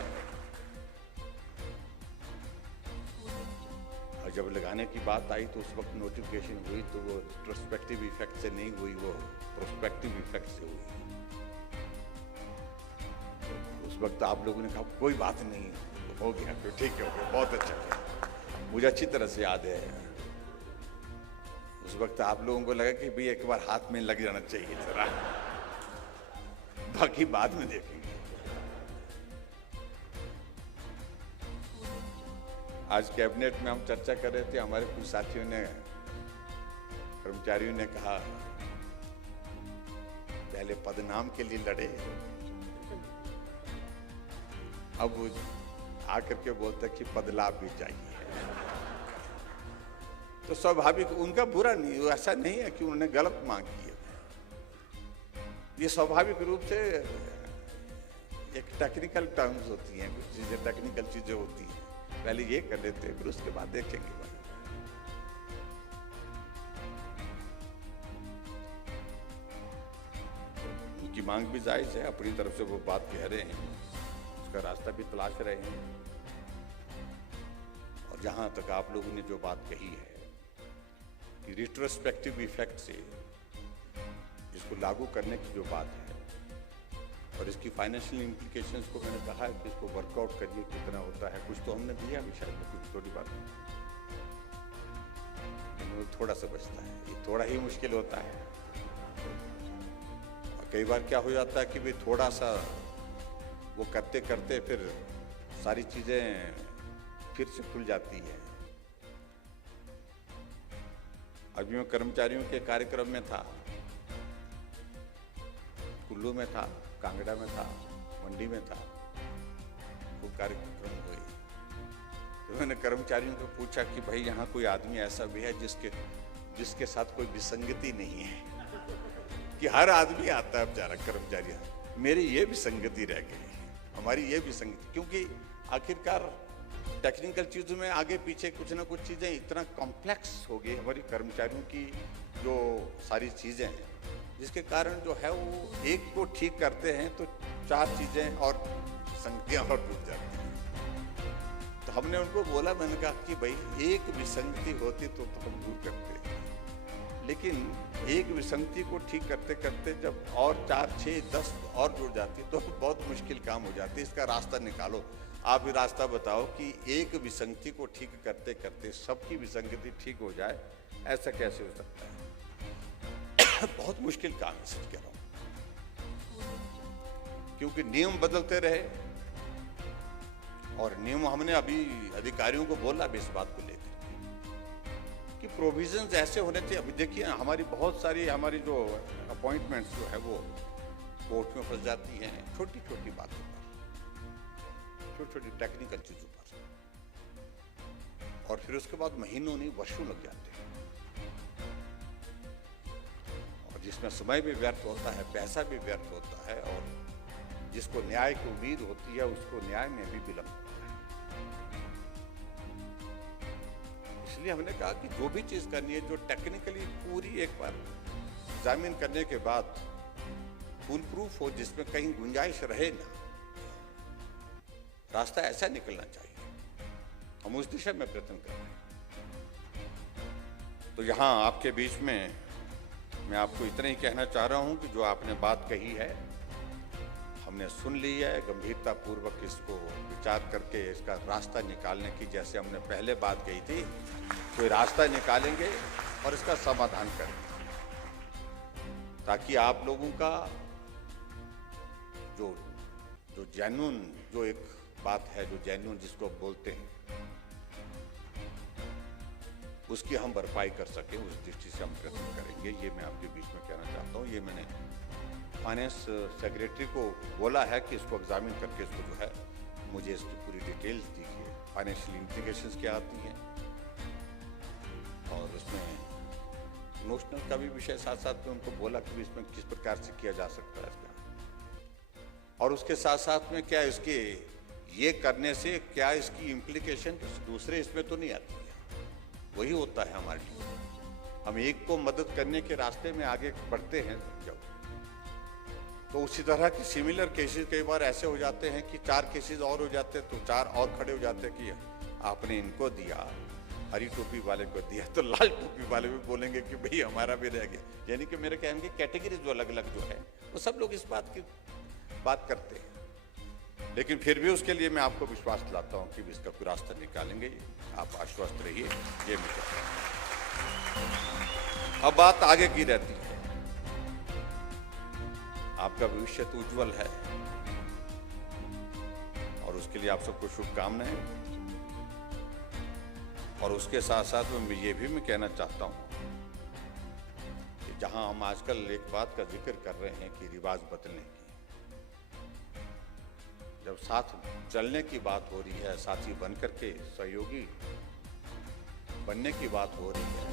जब लगाने की बात आई तो उस वक्त नोटिफिकेशन हुई तो वो रिट्रोस्पेक्टिव इफेक्ट से नहीं हुई, वो प्रोस्पेक्टिव इफेक्ट से हुई। उस वक्त आप लोगों ने कहा कोई बात नहीं, हो गया, तो ठीक है, हो गया, बहुत अच्छा किया। मुझे अच्छी तरह से याद है उस वक्त आप लोगों को लगा कि भाई एक बार हाथ में लग जाना चाहिए जरा, बाकी बाद में देखेंगे। आज कैबिनेट में हम चर्चा कर रहे थे, हमारे कुछ साथियों ने, कर्मचारियों ने कहा पहले पदनाम के लिए लड़े, अब आकर के बोलते कि पदलाभ भी चाहिए। तो स्वाभाविक, उनका बुरा नहीं, ऐसा नहीं है कि उन्होंने गलत मांग की है। ये स्वाभाविक रूप से एक टेक्निकल टर्म्स होती हैं, कुछ चीजें टेक्निकल चीजें होती हैं, पहले ये कर लेते हैं फिर उसके बाद देखेंगे। उनकी मांग भी जायज है, अपनी तरफ से वो बात कह रहे हैं, उसका रास्ता भी तलाश रहे हैं। और जहां तक आप लोगों ने जो बात कही है कि रिट्रोस्पेक्टिव इफेक्ट से इसको लागू करने की जो बात है और इसकी फाइनेंशियल इम्प्लीकेशंस को मैंने कहा है कि इसको वर्कआउट करिए कितना होता है, कुछ तो हमने दिया भी शायद, कुछ थोड़ी बात थोड़ा सा बचता है, ये थोड़ा ही मुश्किल होता है। और कई बार क्या हो जाता है कि भाई थोड़ा सा वो करते करते फिर सारी चीजें फिर से खुल जाती है। अभी मैं कर्मचारियों के कार्यक्रम में था, कुल्लू में था, कांगड़ा में था, मंडी में था, वो कार्यक्रम हुए। तो मैंने कर्मचारियों को पूछा कि भाई यहाँ कोई आदमी ऐसा भी है जिसके साथ कोई विसंगति नहीं है, कि हर आदमी आता है बेचारा कर्मचारी, मेरी ये विसंगति रह गई, हमारी ये विसंगति, क्योंकि आखिरकार टेक्निकल चीजों में आगे पीछे कुछ ना कुछ चीजें इतना कॉम्प्लेक्स हो गई हमारी कर्मचारियों की जो सारी चीजें हैं, जिसके कारण जो है वो एक को ठीक करते हैं तो चार चीजें और संगतियां और टूट जाती हैं। तो हमने उनको बोला, मैंने कहा कि भाई एक विसंगति होती तो हम दूर करते, लेकिन एक विसंगति को ठीक करते करते जब और 4, 6, 10 और जुड़ जाती तो बहुत मुश्किल काम हो जाती है। इसका रास्ता निकालो, आप भी रास्ता बताओ कि एक विसंगति को ठीक करते करते सबकी विसंगति ठीक हो जाए, ऐसा कैसे हो सकता है? बहुत मुश्किल काम है, सच कह रहा हूं, क्योंकि नियम बदलते रहे और नियम हमने अभी अधिकारियों को बोला भी इस बात को लेकर कि प्रोविजंस ऐसे होने चाहिए। अभी देखिए हमारी बहुत सारी हमारी जो अपॉइंटमेंट्स जो है वो कोर्ट में फंस जाती हैं, छोटी छोटी बातों पर, छोटी छोटी टेक्निकल चीजों पर, और फिर उसके बाद महीनों नहीं वर्षों लग जाते हैं, और जिसमें समय भी व्यर्थ होता है, पैसा भी व्यर्थ होता है, और जिसको न्याय की उम्मीद होती है उसको न्याय में भी विलंब होता है। इसलिए हमने कहा कि जो भी चीज करनी है जो टेक्निकली पूरी एक बार एग्जामिन करने के बाद फुल प्रूफ हो, जिसमें कहीं गुंजाइश रहे ना, रास्ता ऐसा निकलना चाहिए। हम उस दिशा में प्रयत्न कर रहे हैं। तो यहां आपके बीच में मैं आपको इतना ही कहना चाह रहा हूं कि जो आपने बात कही है हमने सुन ली है, गंभीरता पूर्वक इसको विचार करके इसका रास्ता निकालने की, जैसे हमने पहले बात कही थी, कोई रास्ता निकालेंगे और इसका समाधान करेंगे, ताकि आप लोगों का जो जेन्युइन जो एक बात है, जो जेन्युइन जिसको बोलते हैं, उसकी हम भरपाई कर सकें, उस दृष्टि से हम प्रयत्न करेंगे। ये मैं आपके बीच में कहना चाहता हूँ। ये मैंने फाइनेंस सेक्रेटरी को बोला है कि इसको एग्जामिन करके इसको जो है मुझे इसकी पूरी डिटेल्स दीजिए, फाइनेंशियल इम्प्लीकेशंस क्या आती हैं, और उसमें नोशनल का भी विषय साथ साथ में उनको बोला कि इसमें किस प्रकार से किया जा सकता है इसका, और उसके साथ साथ में क्या इसके ये करने से क्या इसकी इम्प्लीकेशन दूसरे इसमें तो नहीं आती है। वही होता है हमारे लिए, हम एक को मदद करने के रास्ते में आगे बढ़ते हैं जब, तो उसी तरह के सिमिलर केसेस कई बार ऐसे हो जाते हैं कि 4 केसेस और हो जाते हैं, तो 4 और खड़े हो जाते हैं कि आपने इनको दिया हरी टोपी वाले को दिया तो लाल टोपी वाले भी बोलेंगे कि भाई हमारा भी रह गया। यानी कि मेरे कहने की कैटेगरी जो अलग अलग जो है वो सब लोग इस बात की बात करते हैं, लेकिन फिर भी उसके लिए मैं आपको विश्वास दिलाता हूं कि इसका कोई रास्ता निकालेंगे। आप आश्वस्त रहिए, ये मैं कहता हूं। अब बात आगे की रहती है। आपका भविष्य तो उज्जवल है और उसके लिए आप सबको शुभकामनाएं। और उसके साथ साथ मैं ये भी मैं कहना चाहता हूं कि जहां हम आजकल एक बात का जिक्र कर रहे हैं कि रिवाज बदलने की, जब साथ चलने की बात हो रही है, साथी बनकर के सहयोगी बनने की बात हो रही है,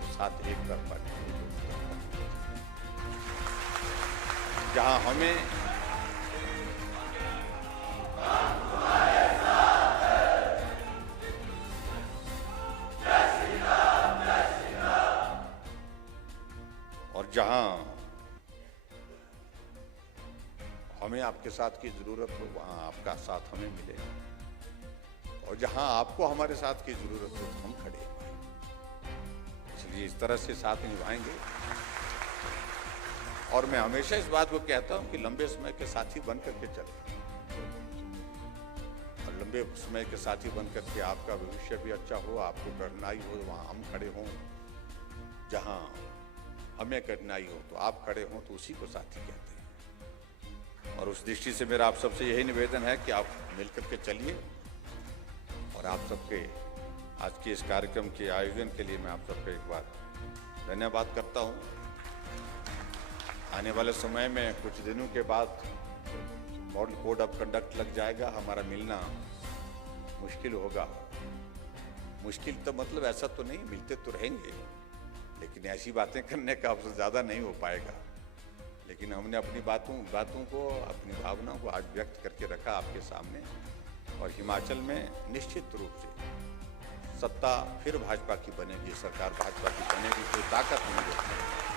तो साथ एक तरफा नहीं, जहां हमें और जहां हमें आपके साथ की जरूरत हो वहां आपका साथ हमें मिले, और जहां आपको हमारे साथ की जरूरत हो तो हम खड़े हैं। इसलिए इस तरह से साथ निभाएंगे। और मैं हमेशा इस बात को कहता हूं कि लंबे समय के साथी बनकर के चले, और लंबे समय के साथी बनकर के आपका भविष्य भी अच्छा हो, आपको कठिनाई हो वहां हम खड़े हों, जहां हमें कठिनाई हो तो आप खड़े हों, तो उसी को साथी कहते हैं। और उस दृष्टि से मेरा आप सबसे यही निवेदन है कि आप मिलकर के चलिए। और आप सबके आज के इस कार्यक्रम के आयोजन के लिए मैं आप सबका एक बार धन्यवाद करता हूं। आने वाले समय में कुछ दिनों के बाद मॉडल कोड ऑफ कंडक्ट लग जाएगा, हमारा मिलना मुश्किल होगा। मुश्किल तो मतलब ऐसा तो नहीं, मिलते तो रहेंगे, लेकिन ऐसी बातें करने का अवसर ज़्यादा नहीं हो पाएगा। लेकिन हमने अपनी बातों को, अपनी भावनाओं को आज व्यक्त करके रखा आपके सामने। और हिमाचल में निश्चित रूप से सत्ता फिर भाजपा की बनेगी, सरकार भाजपा की बनेगी, कोई ताकत नहीं है।